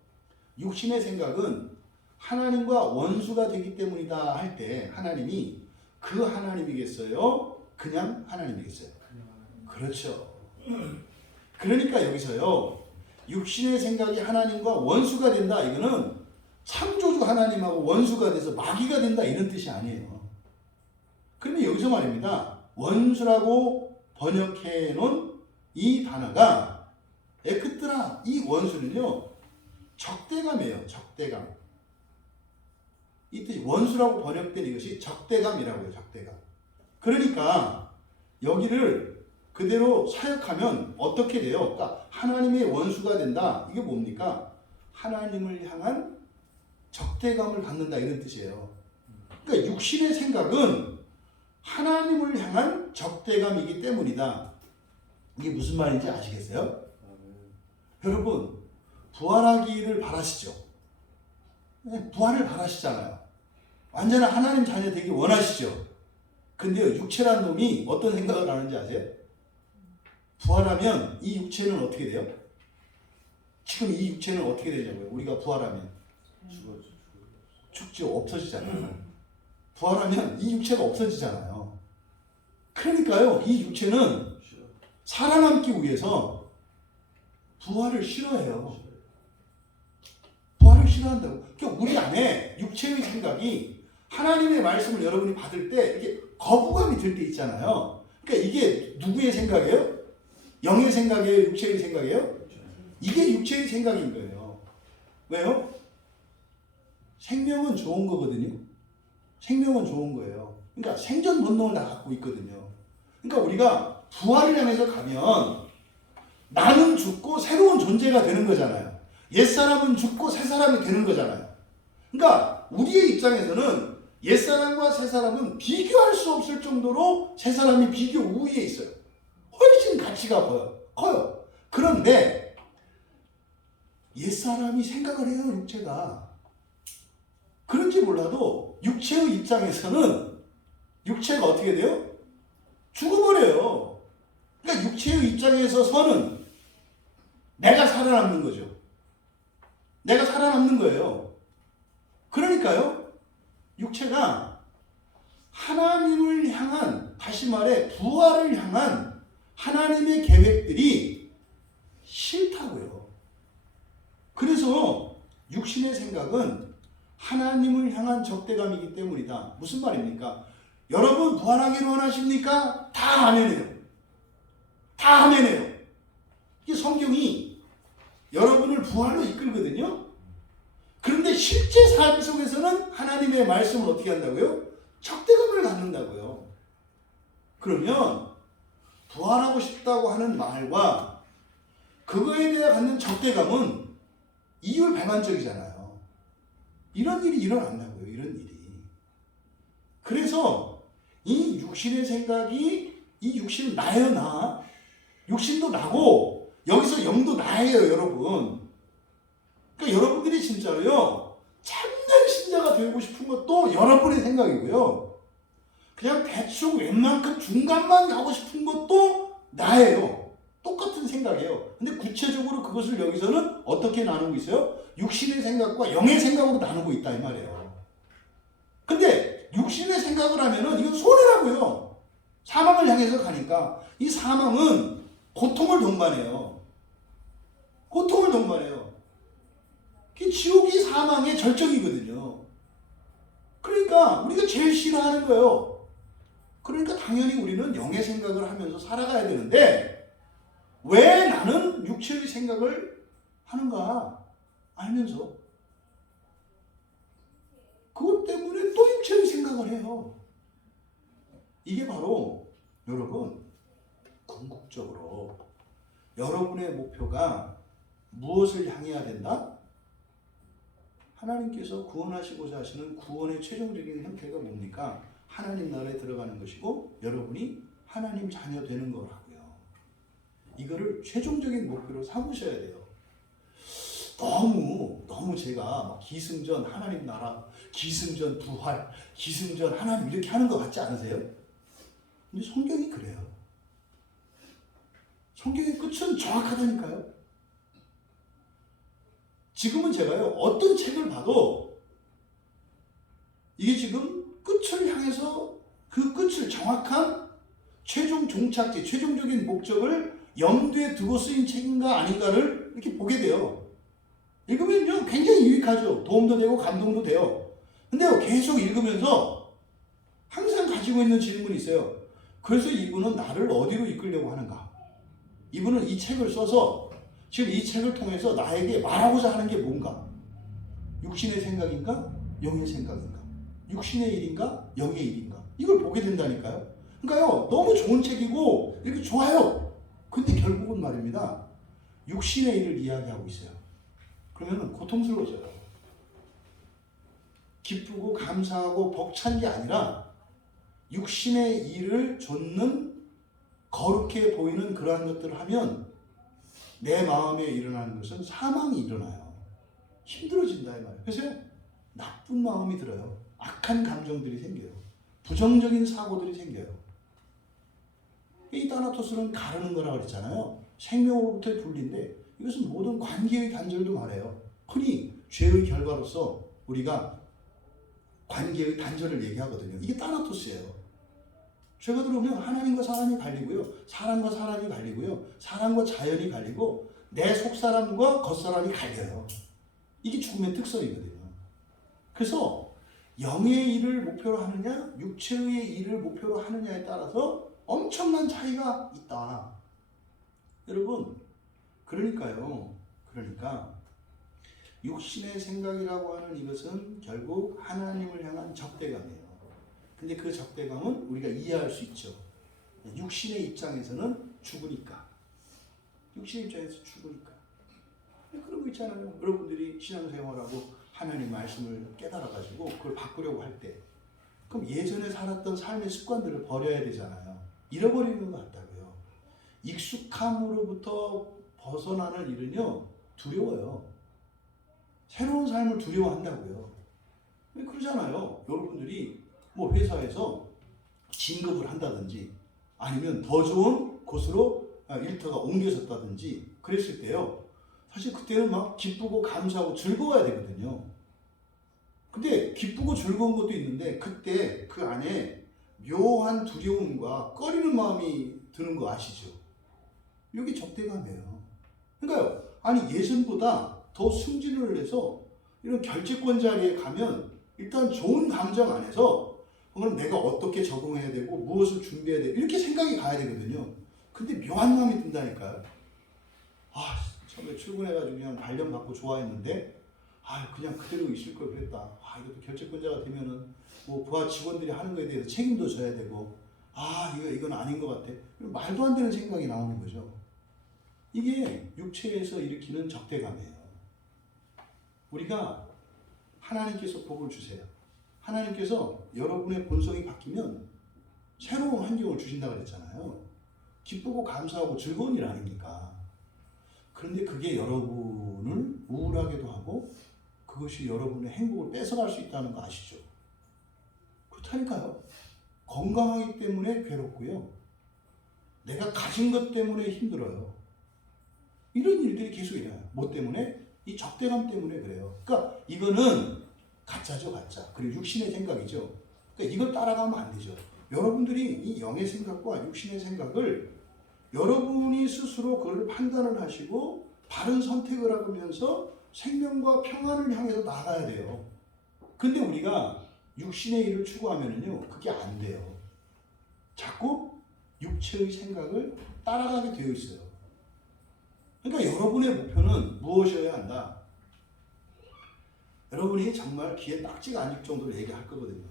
육신의 생각은 하나님과 원수가 되기 때문이다 할 때 하나님이 그 하나님이겠어요? 그냥 하나님이겠어요? 그렇죠. 그러니까 여기서요, 육신의 생각이 하나님과 원수가 된다, 이거는 창조주 하나님하고 원수가 돼서 마귀가 된다, 이런 뜻이 아니에요. 그러면 여기서 말입니다. 원수라고 번역해 놓은 이 단어가 에크트라, 이 원수는요 적대감이에요. 적대감. 이 뜻이 원수라고 번역된 이것이 적대감이라고 해요. 적대감. 그러니까 여기를 그대로 사역하면 어떻게 돼요? 그러니까 하나님의 원수가 된다. 이게 뭡니까? 하나님을 향한 적대감을 갖는다, 이런 뜻이에요. 그러니까 육신의 생각은 하나님을 향한 적대감이기 때문이다. 이게 무슨 말인지 아시겠어요? 여러분, 부활하기를 바라시죠? 부활을 바라시잖아요. 완전한 하나님 자녀 되기 원하시죠? 근데요, 육체란 놈이 어떤 생각을 하는지 아세요? 부활하면 이 육체는 어떻게 돼요? 지금 이 육체는 어떻게 되냐고요? 우리가 부활하면 죽지, 없어지잖아요. 부활하면 이 육체가 없어지잖아요. 그러니까요, 이 육체는 살아남기 위해서 부활을 싫어해요. 부활을 싫어한다고. 그러니까 우리 안에 육체의 생각이 하나님의 말씀을 여러분이 받을 때 이렇게 거부감이 들 때 있잖아요. 그러니까 이게 누구의 생각이에요? 영의 생각이에요? 육체의 생각이에요? 이게 육체의 생각인 거예요. 왜요? 생명은 좋은 거거든요. 생명은 좋은 거예요. 그러니까 생존 본능을 다 갖고 있거든요. 그러니까 우리가 부활을 향해서 가면 나는 죽고 새로운 존재가 되는 거잖아요. 옛사람은 죽고 새사람이 되는 거잖아요. 그러니까 우리의 입장에서는 옛사람과 새사람은 비교할 수 없을 정도로 새사람이 비교 우위에 있어요. 훨씬 가치가 커요. 그런데 옛사람이 생각을 해요, 육체가. 그런지 몰라도 육체의 입장에서는 육체가 어떻게 돼요? 죽어버려요. 그러니까 육체의 입장에서는 내가 살아남는 거죠. 내가 살아남는 거예요. 그러니까요, 육체가 하나님을 향한, 다시 말해 부활을 향한 하나님의 계획들이 싫다고요. 그래서 육신의 생각은 하나님을 향한 적대감이기 때문이다. 무슨 말입니까? 여러분 부활하기를 원하십니까? 다 아멘해요. 다 아멘해요. 이게 성경이 여러분을 부활로 이끌거든요. 그런데 실제 삶 속에서는 하나님의 말씀을 어떻게 한다고요? 적대감을 갖는다고요. 그러면 부활하고 싶다고 하는 말과 그거에 대해 갖는 적대감은 이율배반적이잖아요. 이런 일이 일어난다고요. 이런 일이. 그래서 이 육신의 생각이 이 육신 나예요. 나. 육신도 나고 여기서 영도 나예요. 여러분. 그러니까 여러분들이 진짜로요. 참된 신자가 되고 싶은 것도 여러분의 생각이고요. 그냥 대충 웬만큼 중간만 가고 싶은 것도 나예요. 똑같은 생각이에요. 근데 구체적으로 그것을 여기서는 어떻게 나누고 있어요? 육신의 생각과 영의 생각으로 나누고 있다 이 말이에요. 근데 육신의 생각을 하면은 이건 손해라고요. 사망을 향해서 가니까 이 사망은 고통을 동반해요. 고통을 동반해요. 지옥이 사망의 절정이거든요. 그러니까 우리가 제일 싫어하는 거예요. 그러니까 당연히 우리는 영의 생각을 하면서 살아가야 되는데 왜 나는 육체의 생각을 하는가 알면서 그것 때문에 또 육체의 생각을 해요. 이게 바로 여러분 궁극적으로 여러분의 목표가 무엇을 향해야 된다? 하나님께서 구원하시고자 하시는 구원의 최종적인 형태가 뭡니까? 하나님 나라에 들어가는 것이고 여러분이 하나님 자녀 되는 거라고요. 이거를 최종적인 목표로 삼으셔야 돼요. 너무 제가 막 기승전 하나님 나라, 기승전 부활, 기승전 하나님 이렇게 하는 것 같지 않으세요? 근데 성경이 그래요. 성경의 끝은 정확하다니까요. 지금은 제가요 어떤 책을 봐도 이게 지금 끝을 향해서 그 끝을 정확한 최종 종착지, 최종적인 목적을 염두에 두고 쓰인 책인가 아닌가를 이렇게 보게 돼요. 읽으면요 굉장히 유익하죠. 도움도 되고 감동도 돼요. 근데 계속 읽으면서 항상 가지고 있는 질문이 있어요. 그래서 이분은 나를 어디로 이끌려고 하는가? 이분은 이 책을 써서 지금 이 책을 통해서 나에게 말하고자 하는 게 뭔가? 육신의 생각인가? 영의 생각인가? 육신의 일인가? 영의 일인가? 이걸 보게 된다니까요. 그러니까요, 너무 좋은 책이고 이렇게 좋아요. 근데 결국은 말입니다. 육신의 일을 이야기하고 있어요. 그러면 고통스러워져요. 기쁘고 감사하고 벅찬 게 아니라 육신의 일을 좇는 거룩해 보이는 그러한 것들을 하면 내 마음에 일어나는 것은 사망이 일어나요. 힘들어진다 이 말이에요. 그래서 나쁜 마음이 들어요. 악한 감정들이 생겨요. 부정적인 사고들이 생겨요. 이 타나토스는 가르는 거라고 그랬잖아요. 생명으로부터의 분리인데 이것은 모든 관계의 단절도 말해요. 흔히 죄의 결과로서 우리가 관계의 단절을 얘기하거든요. 이게 타나토스예요. 죄가 들어오면 하나님과 사람이 갈리고요. 사람과 사람이 갈리고요. 사람과 자연이 갈리고 내 속사람과 겉사람이 갈려요. 이게 죽음의 특성이거든요. 그래서 영의 일을 목표로 하느냐 육체의 일을 목표로 하느냐에 따라서 엄청난 차이가 있다. 여러분 그러니까 육신의 생각이라고 하는 이것은 결국 하나님을 향한 적대감이에요. 근데 그 적대감은 우리가 이해할 수 있죠. 육신의 입장에서는 죽으니까. 육신의 입장에서 죽으니까. 그런 거 있잖아요. 여러분들이 신앙생활하고 하나님 말씀을 깨달아가지고 그걸 바꾸려고 할 때 그럼 예전에 살았던 삶의 습관들을 버려야 되잖아요. 잃어버리는 것 같다고요. 익숙함으로부터 벗어나는 일은요. 두려워요. 새로운 삶을 두려워한다고요. 그러잖아요. 여러분들이 뭐 회사에서 진급을 한다든지 아니면 더 좋은 곳으로 일터가 옮겨졌다든지 그랬을 때요. 사실 그때는 막 기쁘고 감사하고 즐거워야 되거든요. 근데 기쁘고 즐거운 것도 있는데 그때 그 안에 묘한 두려움과 꺼리는 마음이 드는 거 아시죠? 이게 적대감이에요. 그러니까요. 아니 예전보다 더 승진을 해서 이런 결재권 자리에 가면 일단 좋은 감정 안에서 그럼 내가 어떻게 적응해야 되고 무엇을 준비해야 되고 이렇게 생각이 가야 되거든요. 근데 묘한 마음이 든다니까요. 아, 처음에 출근해가지고 그냥 발령 받고 좋아했는데 그냥 그대로 있을 걸 그랬다. 이것도 결재권자가 되면은 뭐 부하 직원들이 하는 거에 대해서 책임도 져야 되고 이건 아닌 것 같아. 말도 안 되는 생각이 나오는 거죠. 이게 육체에서 일으키는 적대감이에요. 우리가 하나님께서 복을 주세요. 하나님께서 여러분의 본성이 바뀌면 새로운 환경을 주신다고 그랬잖아요. 기쁘고 감사하고 즐거운 일 아닙니까? 그런데 그게 여러분을 우울하게도 하고 그것이 여러분의 행복을 뺏어갈 수 있다는 거 아시죠? 그렇다니까요. 건강하기 때문에 괴롭고요. 내가 가진 것 때문에 힘들어요. 이런 일들이 계속 일어나요. 뭐 때문에? 이 적대감 때문에 그래요. 그러니까 이거는 가짜죠, 가짜. 그리고 육신의 생각이죠. 그러니까 이걸 따라가면 안 되죠. 여러분들이 이 영의 생각과 육신의 생각을 여러분이 스스로 그걸 판단을 하시고 바른 선택을 하면서 생명과 평안을 향해서 나가야 돼요. 근데 우리가 육신의 일을 추구하면은요, 그게 안 돼요. 자꾸 육체의 생각을 따라가게 되어 있어요. 그러니까 여러분의 목표는 무엇이어야 한다? 여러분이 정말 귀에 딱지가 아닐 정도로 얘기할 거거든요.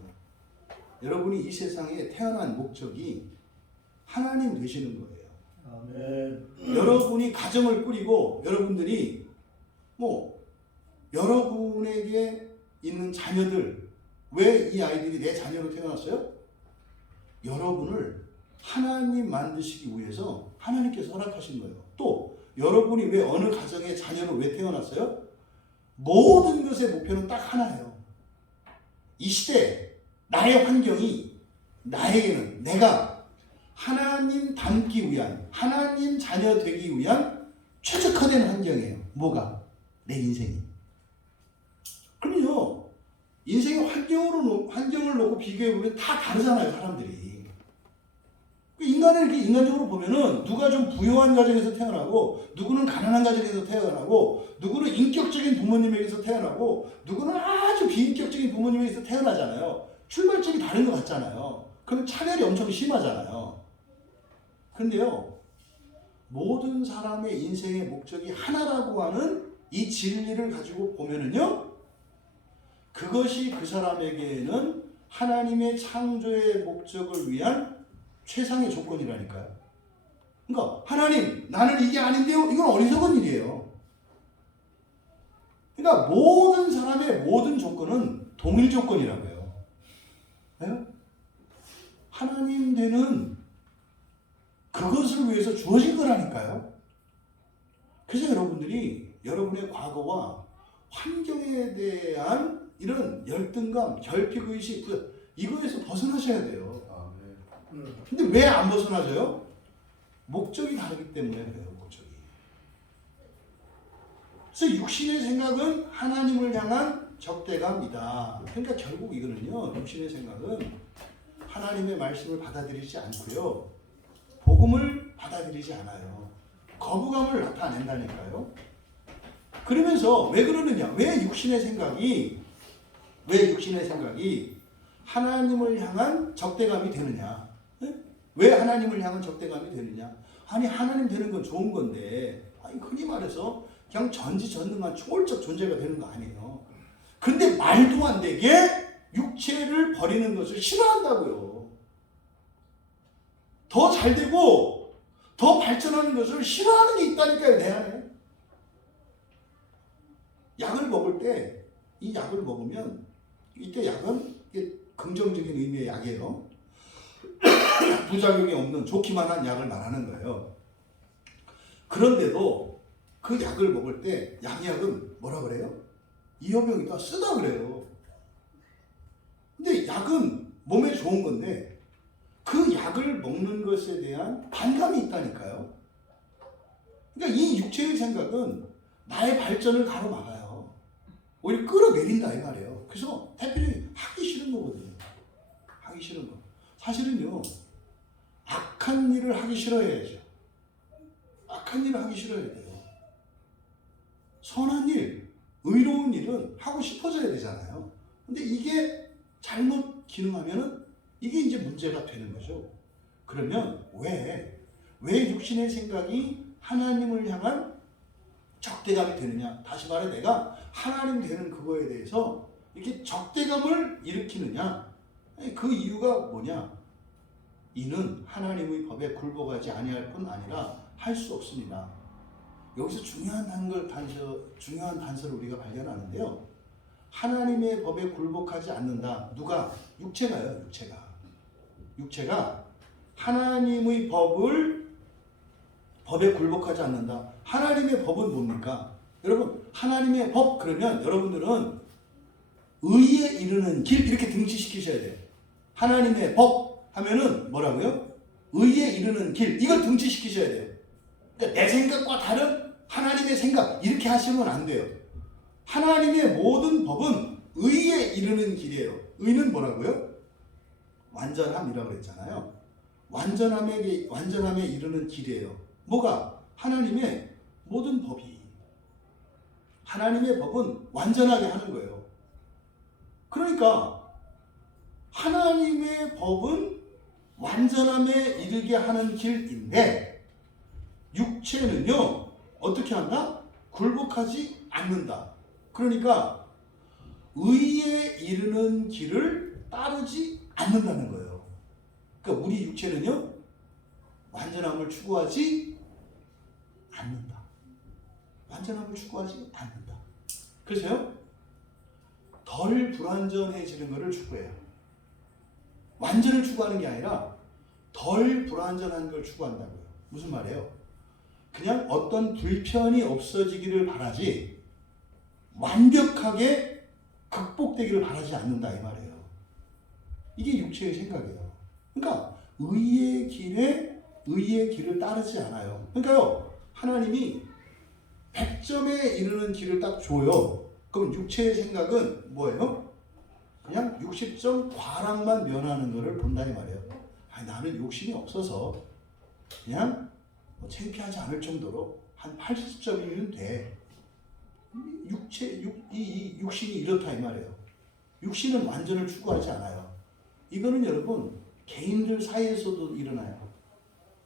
여러분이 이 세상에 태어난 목적이 하나님 되시는 거예요. 아멘. 여러분이 가정을 꾸리고 여러분들이 여러분에게 있는 자녀들, 왜 이 아이들이 내 자녀로 태어났어요? 여러분을 하나님 만드시기 위해서 하나님께서 허락하신 거예요. 또 여러분이 왜 어느 가정의 자녀로 왜 태어났어요? 모든 것의 목표는 딱 하나예요. 이 시대 나의 환경이 나에게는 내가 하나님 닮기 위한, 하나님 자녀 되기 위한 최적화된 환경이에요. 뭐가? 내 인생이. 그럼요. 인생의 환경을 놓고 비교해보면 다 다르잖아요, 사람들이. 인간을 이렇게 인간적으로 보면은 누가 좀 부유한 가정에서 태어나고, 누구는 가난한 가정에서 태어나고, 누구는 인격적인 부모님에게서 태어나고, 누구는 아주 비인격적인 부모님에게서 태어나잖아요. 출발점이 다른 것 같잖아요. 그럼 차별이 엄청 심하잖아요. 그런데요, 모든 사람의 인생의 목적이 하나라고 하는 이 진리를 가지고 보면은요, 그것이 그 사람에게는 하나님의 창조의 목적을 위한 최상의 조건이라니까요. 그러니까 하나님, 나는 이게 아닌데요? 이건 어리석은 일이에요. 그러니까 모든 사람의 모든 조건은 동일 조건이라고 해요. 네? 하나님 되는 그것을 위해서 주어진 거라니까요. 그래서 여러분들이 여러분의 과거와 환경에 대한 이런 열등감, 결핍의식, 이거에서 벗어나셔야 돼요. 근데 왜 안 벗어나져요? 목적이 다르기 때문에 그래요, 목적이. 그래서 육신의 생각은 하나님을 향한 적대감이다. 그러니까 결국 이거는요, 육신의 생각은 하나님의 말씀을 받아들이지 않고요, 복음을 받아들이지 않아요. 거부감을 나타낸다니까요. 그러면서 왜 그러느냐? 왜 육신의 생각이 하나님을 향한 적대감이 되느냐? 왜 하나님을 향한 적대감이 되느냐? 아니, 하나님 되는 건 좋은 건데, 흔히 말해서 그냥 전지전능한 초월적 존재가 되는 거 아니에요. 근데 말도 안 되게 육체를 버리는 것을 싫어한다고요. 더 잘되고 더 발전하는 것을 싫어하는 게 있다니까요, 내 안에. 약을 먹을 때, 이 약을 먹으면, 이때 약은 긍정적인 의미의 약이에요. 부작용이 없는 좋기만 한 약을 말하는 거예요. 그런데도 그 약을 먹을 때 양약은 뭐라 그래요? 이어병이다, 쓰다 그래요. 근데 약은 몸에 좋은 건데 그 약을 먹는 것에 대한 반감이 있다니까요. 그러니까 이 육체의 생각은 나의 발전을 가로막아요. 오히려 끌어내린다 이 말이에요. 그래서 대표적인 하기 싫은 거거든요. 하기 싫은 거. 사실은요, 악한 일을 하기 싫어해야죠. 악한 일을 하기 싫어야 돼요. 선한 일, 의로운 일은 하고 싶어져야 되잖아요. 근데 이게 잘못 기능하면은 이게 이제 문제가 되는 거죠. 그러면 왜 육신의 생각이 하나님을 향한 적대감이 되느냐? 다시 말해 내가 하나님 되는 그거에 대해서 이렇게 적대감을 일으키느냐? 그 이유가 뭐냐? 이는 하나님의 법에 굴복하지 아니할 뿐 아니라 할 수 없습니다. 여기서 중요한 단서를 우리가 발견하는데요. 하나님의 법에 굴복하지 않는다. 누가? 육체가요. 육체가 하나님의 법에 굴복하지 않는다. 하나님의 법은 뭡니까? 여러분, 하나님의 법 그러면 여러분들은 의에 이르는 길 이렇게 등치시키셔야 돼요. 하나님의 법 하면은 뭐라고요? 의에 이르는 길 이걸 등치시키셔야 돼요. 그러니까 내 생각과 다른 하나님의 생각 이렇게 하시면 안 돼요. 하나님의 모든 법은 의에 이르는 길이에요. 의는 뭐라고요? 완전함이라고 그랬잖아요. 완전함에 이르는 길이에요. 뭐가? 하나님의 모든 법이. 하나님의 법은 완전하게 하는 거예요. 그러니까 하나님의 법은 완전함에 이르게 하는 길인데 육체는요 어떻게 한다? 굴복하지 않는다. 그러니까 의에 이르는 길을 따르지 않는다는 거예요. 그러니까 우리 육체는요 완전함을 추구하지 않는다. 완전함을 추구하지 않는다. 그래서요 덜 불완전해지는 것을 추구해요. 완전을 추구하는 게 아니라 덜 불완전한 걸 추구한다고요. 무슨 말이에요? 그냥 어떤 불편이 없어지기를 바라지 완벽하게 극복되기를 바라지 않는다 이 말이에요. 이게 육체의 생각이에요. 그러니까 의의 길을 따르지 않아요. 그러니까요 하나님이 100점에 이르는 길을 딱 줘요. 그럼 육체의 생각은 뭐예요? 그냥 60점 과락만 면하는 것을 본다 이 말이에요. 아니, 나는 욕심이 없어서 그냥 창피하지 않을 정도로 한 80점이면 돼. 이 육신이 이렇다 이 말이에요. 육신은 완전을 추구하지 않아요. 이거는 여러분 개인들 사이에서도 일어나요.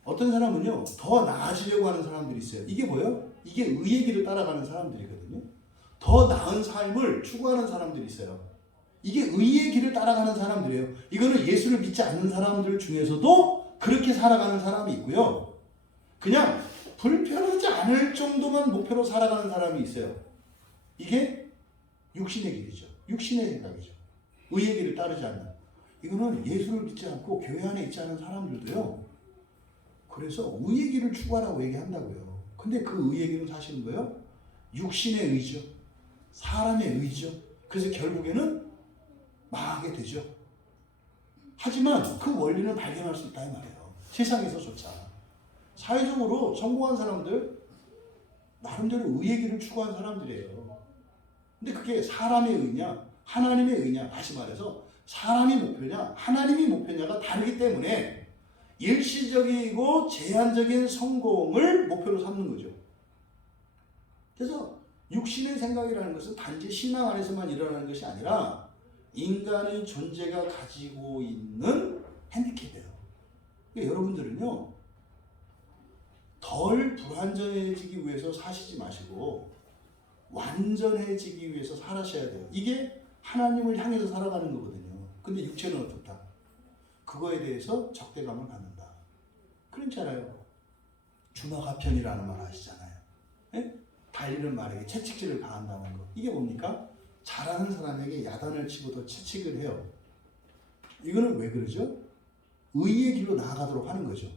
어떤 사람은요 더 나아지려고 하는 사람들이 있어요. 이게 뭐예요? 이게 의의 길을 따라가는 사람들이거든요. 더 나은 삶을 추구하는 사람들이 있어요. 이게 의의 길을 따라가는 사람들이에요. 이거는 예수를 믿지 않는 사람들 중에서도 그렇게 살아가는 사람이 있고요. 그냥 불편하지 않을 정도만 목표로 살아가는 사람이 있어요. 이게 육신의 길이죠. 육신의 생각이죠. 의의 길을 따르지 않는. 이거는 예수를 믿지 않고 교회 안에 있지 않은 사람들도요. 그래서 의의 길을 추구하라고 얘기한다고요. 근데 그 의의 길은 사실은 뭐예요? 육신의 의죠. 사람의 의죠. 그래서 결국에는 망하게 되죠. 하지만 그 원리는 발견할 수 있다 이 말이에요. 세상에서조차. 사회적으로 성공한 사람들 나름대로 의의 길을 추구한 사람들이에요. 근데 그게 사람의 의냐 하나님의 의냐 다시 말해서 사람이 목표냐 하나님이 목표냐가 다르기 때문에 일시적이고 제한적인 성공을 목표로 삼는 거죠. 그래서 육신의 생각이라는 것은 단지 신앙 안에서만 일어나는 것이 아니라 인간의 존재가 가지고 있는 핸디캡이에요. 그러니까 여러분들은요 덜 불완전해지기 위해서 사시지 마시고 완전해지기 위해서 살아셔야 돼요. 이게 하나님을 향해서 살아가는 거거든요. 근데 육체는 어떻다? 그거에 대해서 적대감을 갖는다. 그렇잖아요. 주먹합편이라는 말 아시잖아요. 예? 달리는 말에게 채찍질을 가한다는 거. 이게 뭡니까? 잘하는 사람에게 야단을 치고 더 채찍을 해요. 이거는 왜 그러죠? 의의 길로 나아가도록 하는 거죠.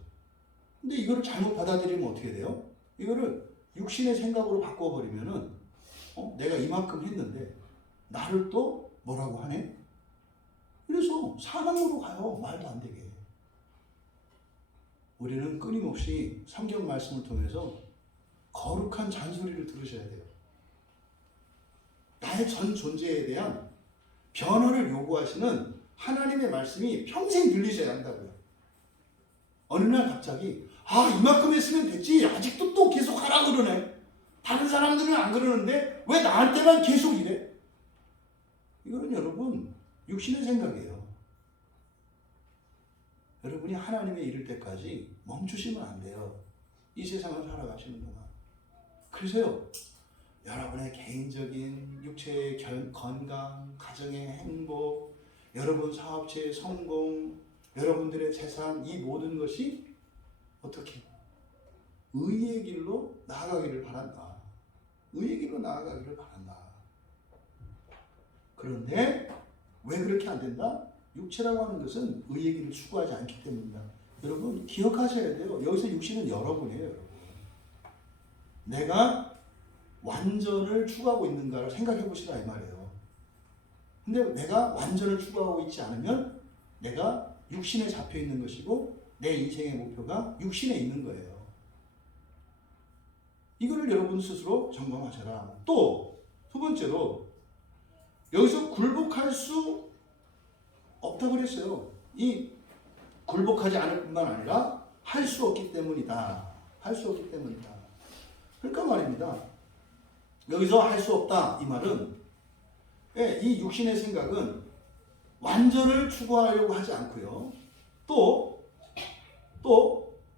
근데 이거를 잘못 받아들이면 어떻게 돼요? 이거를 육신의 생각으로 바꿔버리면은 내가 이만큼 했는데 나를 또 뭐라고 하네? 그래서 사망으로 가요. 말도 안 되게. 우리는 끊임없이 성경 말씀을 통해서 거룩한 잔소리를 들으셔야 돼요. 나의 전 존재에 대한 변화를 요구하시는 하나님의 말씀이 평생 들리셔야 한다고요. 어느 날 갑자기 이만큼 했으면 됐지 아직도 또 계속 하라 그러네. 다른 사람들은 안 그러는데 왜 나한테만 계속 이래? 이거는 여러분 육신의 생각이에요. 여러분이 하나님의 이를 때까지 멈추시면 안 돼요. 이 세상을 살아가시는 동안. 그래서요, 여러분의 개인적인 육체의 건강, 가정의 행복, 여러분 사업체의 성공, 여러분들의 재산, 이 모든 것이 어떻게 의의 길로 나아가기를 바란다. 의의 길로 나아가기를 바란다. 그런데 왜 그렇게 안 된다? 육체라고 하는 것은 의의 길을 추구하지 않기 때문이다. 여러분 기억하셔야 돼요. 여기서 육신은 여러분이에요. 여러분. 내가 완전을 추구하고 있는가를 생각해 보시라 이 말이에요. 근데 내가 완전을 추구하고 있지 않으면 내가 육신에 잡혀 있는 것이고 내 인생의 목표가 육신에 있는 거예요. 이거를 여러분 스스로 점검하셔라. 또 두 번째로 여기서 굴복할 수 없다고 그랬어요. 이 굴복하지 않을 뿐만 아니라 할 수 없기 때문이다. 할 수 없기 때문이다. 그러니까 말입니다. 여기서 할 수 없다 이 말은 이 육신의 생각은 완전을 추구하려고 하지 않고요. 또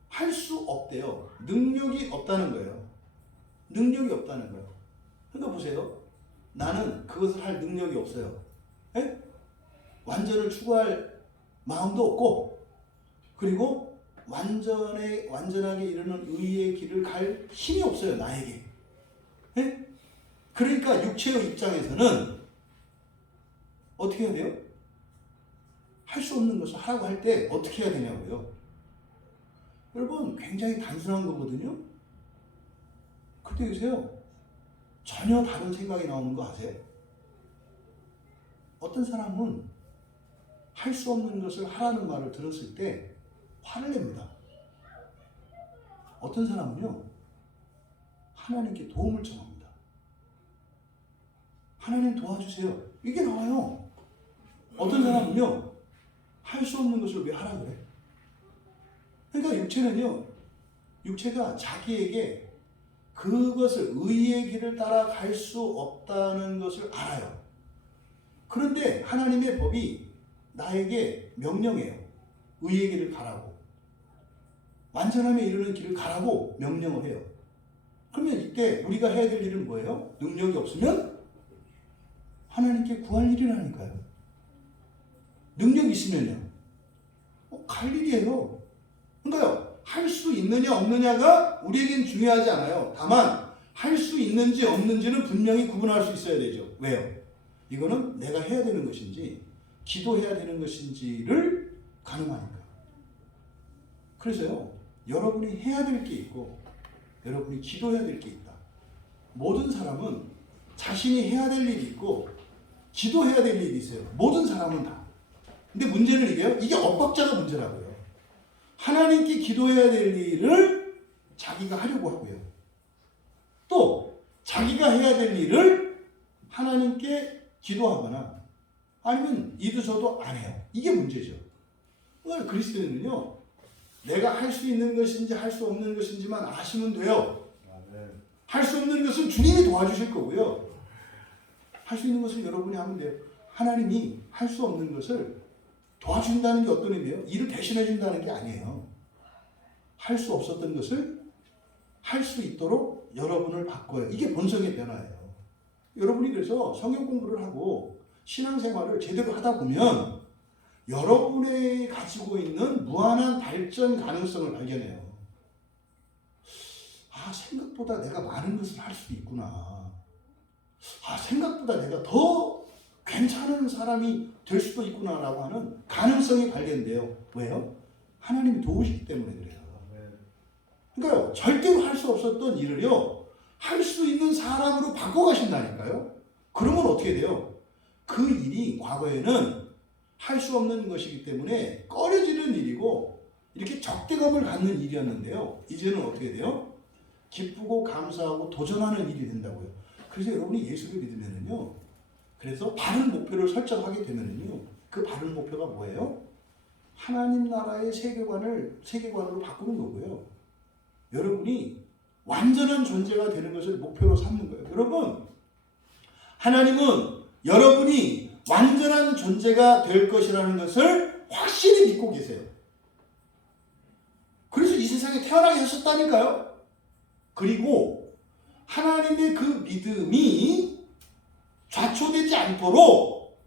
할 수 없대요. 능력이 없다는 거예요. 능력이 없다는 거예요. 그러니까 보세요. 나는 그것을 할 능력이 없어요. 에? 완전을 추구할 마음도 없고 그리고 완전하게 이르는 의의 길을 갈 힘이 없어요. 나에게. 에? 그러니까 육체의 입장에서는 어떻게 해야 돼요? 할 수 없는 것을 하라고 할 때 어떻게 해야 되냐고요. 여러분 굉장히 단순한 거거든요. 그때 계세요. 전혀 다른 생각이 나오는 거 아세요? 어떤 사람은 할 수 없는 것을 하라는 말을 들었을 때 화를 냅니다. 어떤 사람은요, 하나님께 도움을 청합니다. 하나님 도와주세요. 이게 나와요. 어떤 사람은요, 할 수 없는 것을 왜 하라 그래? 그러니까 육체가 자기에게 그것을 의의 길을 따라갈 수 없다는 것을 알아요. 그런데 하나님의 법이 나에게 명령해요. 의의 길을 가라고. 완전함에 이르는 길을 가라고 명령을 해요. 그러면 이때 우리가 해야 될 일은 뭐예요? 능력이 없으면 하나님께 구할 일이라니까요. 능력이 있으면요. 갈 일이에요. 그러니까요. 할 수 있느냐 없느냐가 우리에겐 중요하지 않아요. 다만 할 수 있는지 없는지는 분명히 구분할 수 있어야 되죠. 왜요? 이거는 내가 해야 되는 것인지 기도해야 되는 것인지를 가늠하니까. 그래서요. 여러분이 해야 될 게 있고 여러분이 기도해야 될 게 있다. 모든 사람은 자신이 해야 될 일이 있고 기도해야 될 일이 있어요. 모든 사람은 다. 근데 문제는 이게 엇박자가 문제라고요. 하나님께 기도해야 될 일을 자기가 하려고 하고요. 또 자기가 해야 될 일을 하나님께 기도하거나 아니면 이도 저도 안 해요. 이게 문제죠. 그리스도인은요. 내가 할 수 있는 것인지 할 수 없는 것인지만 아시면 돼요. 할 수 없는 것은 주님이 도와주실 거고요. 할 수 있는 것을 여러분이 하면 돼요. 하나님이 할 수 없는 것을 도와준다는 게 어떤 의미예요? 일을 대신해 준다는 게 아니에요. 할 수 없었던 것을 할 수 있도록 여러분을 바꿔요. 이게 본성의 변화예요. 여러분이 그래서 성경 공부를 하고 신앙생활을 제대로 하다 보면 여러분이 가지고 있는 무한한 발전 가능성을 발견해요. 생각보다 내가 많은 것을 할 수 있구나. 생각보다 내가 더 괜찮은 사람이 될 수도 있구나라고 하는 가능성이 발견돼요. 왜요? 하나님이 도우시기 때문에 그래요. 그러니까요, 절대로 할 수 없었던 일을요, 할 수 있는 사람으로 바꿔가신다니까요. 그러면 어떻게 돼요? 그 일이 과거에는 할 수 없는 것이기 때문에 꺼려지는 일이고 이렇게 적대감을 갖는 일이었는데요. 이제는 어떻게 돼요? 기쁘고 감사하고 도전하는 일이 된다고요. 그래서 여러분이 예수를 믿으면은요, 그래서 바른 목표를 설정하게 되면은요, 그 바른 목표가 뭐예요? 하나님 나라의 세계관으로 바꾸는 거고요. 여러분이 완전한 존재가 되는 것을 목표로 삼는 거예요. 여러분, 하나님은 여러분이 완전한 존재가 될 것이라는 것을 확실히 믿고 계세요. 세상에 태어나게 하셨다니까요. 그리고 하나님의 그 믿음이 좌초되지 않도록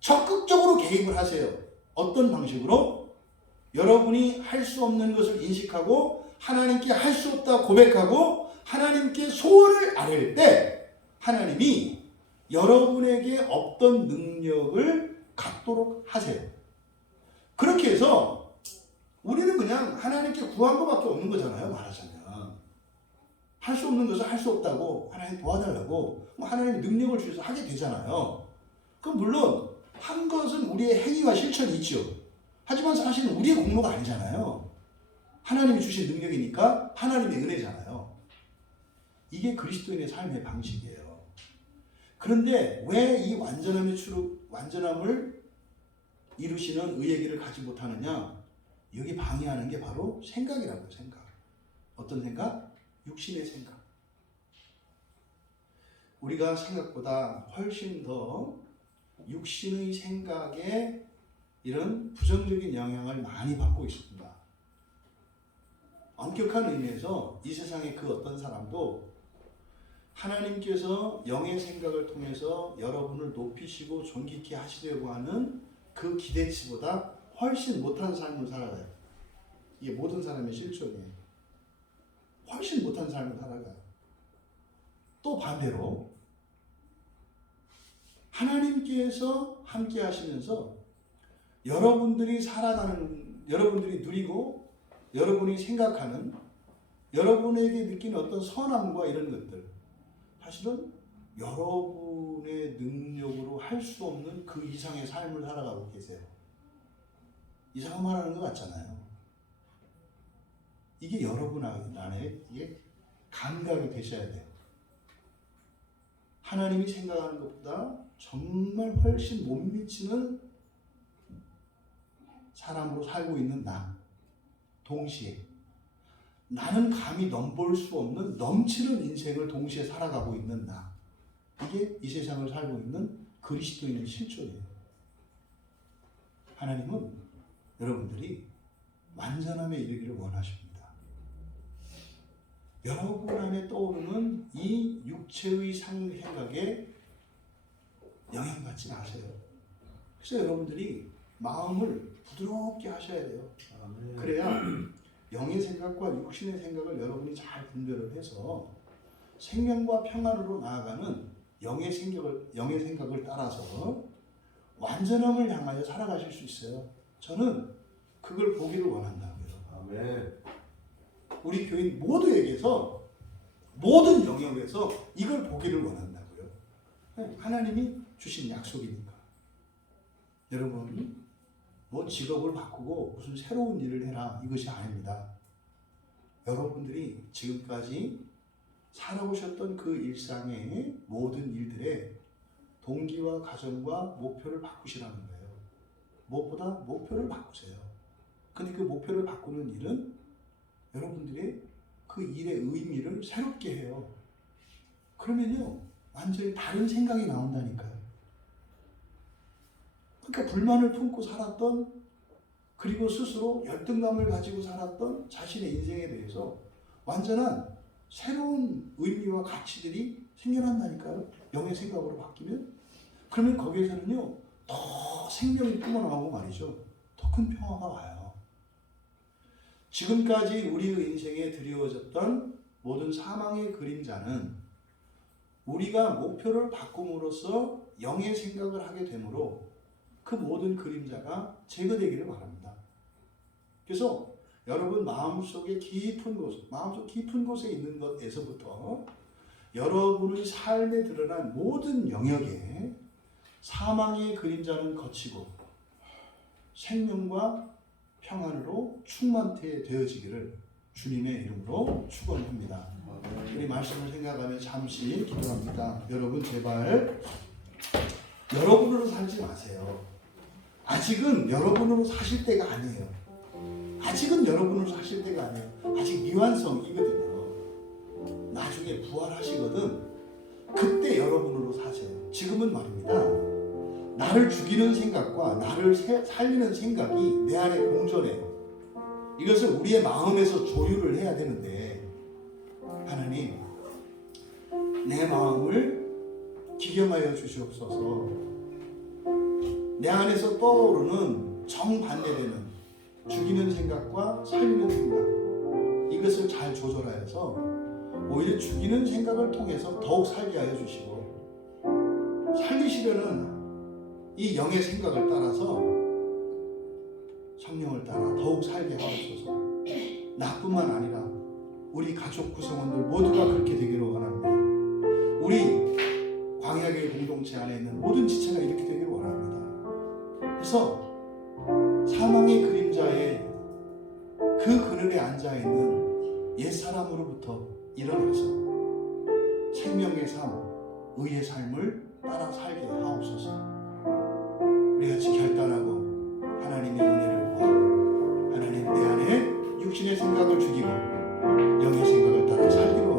적극적으로 개입을 하세요. 어떤 방식으로? 여러분이 할 수 없는 것을 인식하고 하나님께 할 수 없다 고백하고 하나님께 소원을 아뢰을 때 하나님이 여러분에게 없던 능력을 갖도록 하세요. 그렇게 해서 우리는 그냥 하나님께 구한 것밖에 없는 거잖아요. 말하자면 할 수 없는 것을 할 수 없다고 하나님 도와달라고 하나님이 능력을 주셔서 하게 되잖아요. 그럼 물론 한 것은 우리의 행위와 실천이 있죠. 하지만 사실은 우리의 공로가 아니잖아요. 하나님이 주신 능력이니까 하나님의 은혜잖아요. 이게 그리스도인의 삶의 방식이에요. 그런데 왜 이 완전함을 이루시는 의의 길을 가지 못하느냐? 여기 방해하는 게 바로 생각이라고요. 생각. 어떤 생각? 육신의 생각. 우리가 생각보다 훨씬 더 육신의 생각에 이런 부정적인 영향을 많이 받고 있습니다. 엄격한 의미에서 이 세상의 그 어떤 사람도 하나님께서 영의 생각을 통해서 여러분을 높이시고 존귀케 하시려고 하는 그 기대치보다 훨씬 못한 삶을 살아가요. 이게 모든 사람의 실존이에요. 훨씬 못한 삶을 살아가요. 또 반대로 하나님께서 함께 하시면서 여러분들이 살아가는, 여러분들이 누리고 여러분이 생각하는, 여러분에게 느끼는 어떤 선함과 이런 것들, 사실은 여러분의 능력으로 할 수 없는 그 이상의 삶을 살아가고 계세요. 이상한 말 하는 것 같잖아요. 이게 여러분 안에 이게 감각이 되셔야 돼요. 하나님이 생각하는 것보다 정말 훨씬 못 미치는 사람으로 살고 있는 나. 동시에 나는 감히 넘볼 수 없는 넘치는 인생을 동시에 살아가고 있는 나. 이게 이 세상을 살고 있는 그리스도인의 실존이에요. 하나님은 여러분들이 완전함에 이르기를 원하십니다. 여러분 안에 떠오르는 이 육체의 생각에 영향받지 마세요. 그래서 여러분들이 마음을 부드럽게 하셔야 돼요. 그래야 영의 생각과 육신의 생각을 여러분이 잘 분별을 해서 생명과 평안으로 나아가는 영의 생각을 따라서 완전함을 향하여 살아가실 수 있어요. 저는 그걸 보기를 원한다고요. 아멘. 우리 교인 모두에게서 모든 영역에서 이걸 보기를 원한다고요. 하나님이 주신 약속이니까. 여러분, 뭐 직업을 바꾸고 무슨 새로운 일을 해라 이것이 아닙니다. 여러분들이 지금까지 살아오셨던 그 일상의 모든 일들의 동기와 가정과 목표를 바꾸시라는 거예요. 무엇보다 목표를 바꾸세요. 근데 그 목표를 바꾸는 일은 여러분들의 그 일의 의미를 새롭게 해요. 그러면요, 완전히 다른 생각이 나온다니까요. 그러니까 불만을 품고 살았던, 그리고 스스로 열등감을 가지고 살았던 자신의 인생에 대해서 완전한 새로운 의미와 가치들이 생겨난다니까요. 영의 생각으로 바뀌면. 그러면 거기에서는요, 더 생명이 뿜어나오고 말이죠. 더 큰 평화가 와요. 지금까지 우리의 인생에 드리워졌던 모든 사망의 그림자는 우리가 목표를 바꿈으로써 영의 생각을 하게 되므로 그 모든 그림자가 제거되기를 바랍니다. 그래서 여러분 마음속 깊은 곳에 있는 것에서부터 여러분의 삶에 드러난 모든 영역에 사망의 그림자는 거치고 생명과 평안으로 충만되어지기를 주님의 이름으로 축원합니다. 우리 말씀을 생각하며 잠시 기도합니다. 여러분 제발 여러분으로 살지 마세요. 아직은 여러분으로 사실 때가 아니에요. 아직은 여러분으로 사실 때가 아니에요. 아직 미완성이거든요. 나중에 부활하시거든. 그때 여러분으로 사세요. 지금은 말입니다. 나를 죽이는 생각과 나를 살리는 생각이 내 안에 공존해요. 이것을 우리의 마음에서 조율을 해야 되는데, 하나님 내 마음을 기경하여 주시옵소서. 내 안에서 떠오르는 정반대되는 죽이는 생각과 살리는 생각, 이것을 잘 조절하여서 오히려 죽이는 생각을 통해서 더욱 살게 하여 주시고, 살리시려는 이 영의 생각을 따라서 성령을 따라 더욱 살게 하옵소서. 나뿐만 아니라 우리 가족 구성원들 모두가 그렇게 되기를 원합니다. 우리 광야교회 공동체 안에 있는 모든 지체가 이렇게 되기를 원합니다. 그래서 사망의 그림자에 그 그늘에 앉아있는 옛사람으로부터 일어나서 생명의 삶, 의의 삶을 따라 살게 하옵소서. 우리 같이 결단하고 하나님의 은혜를 구하고, 하나님 내 안에 육신의 생각을 죽이고 영의 생각을 따라 살기로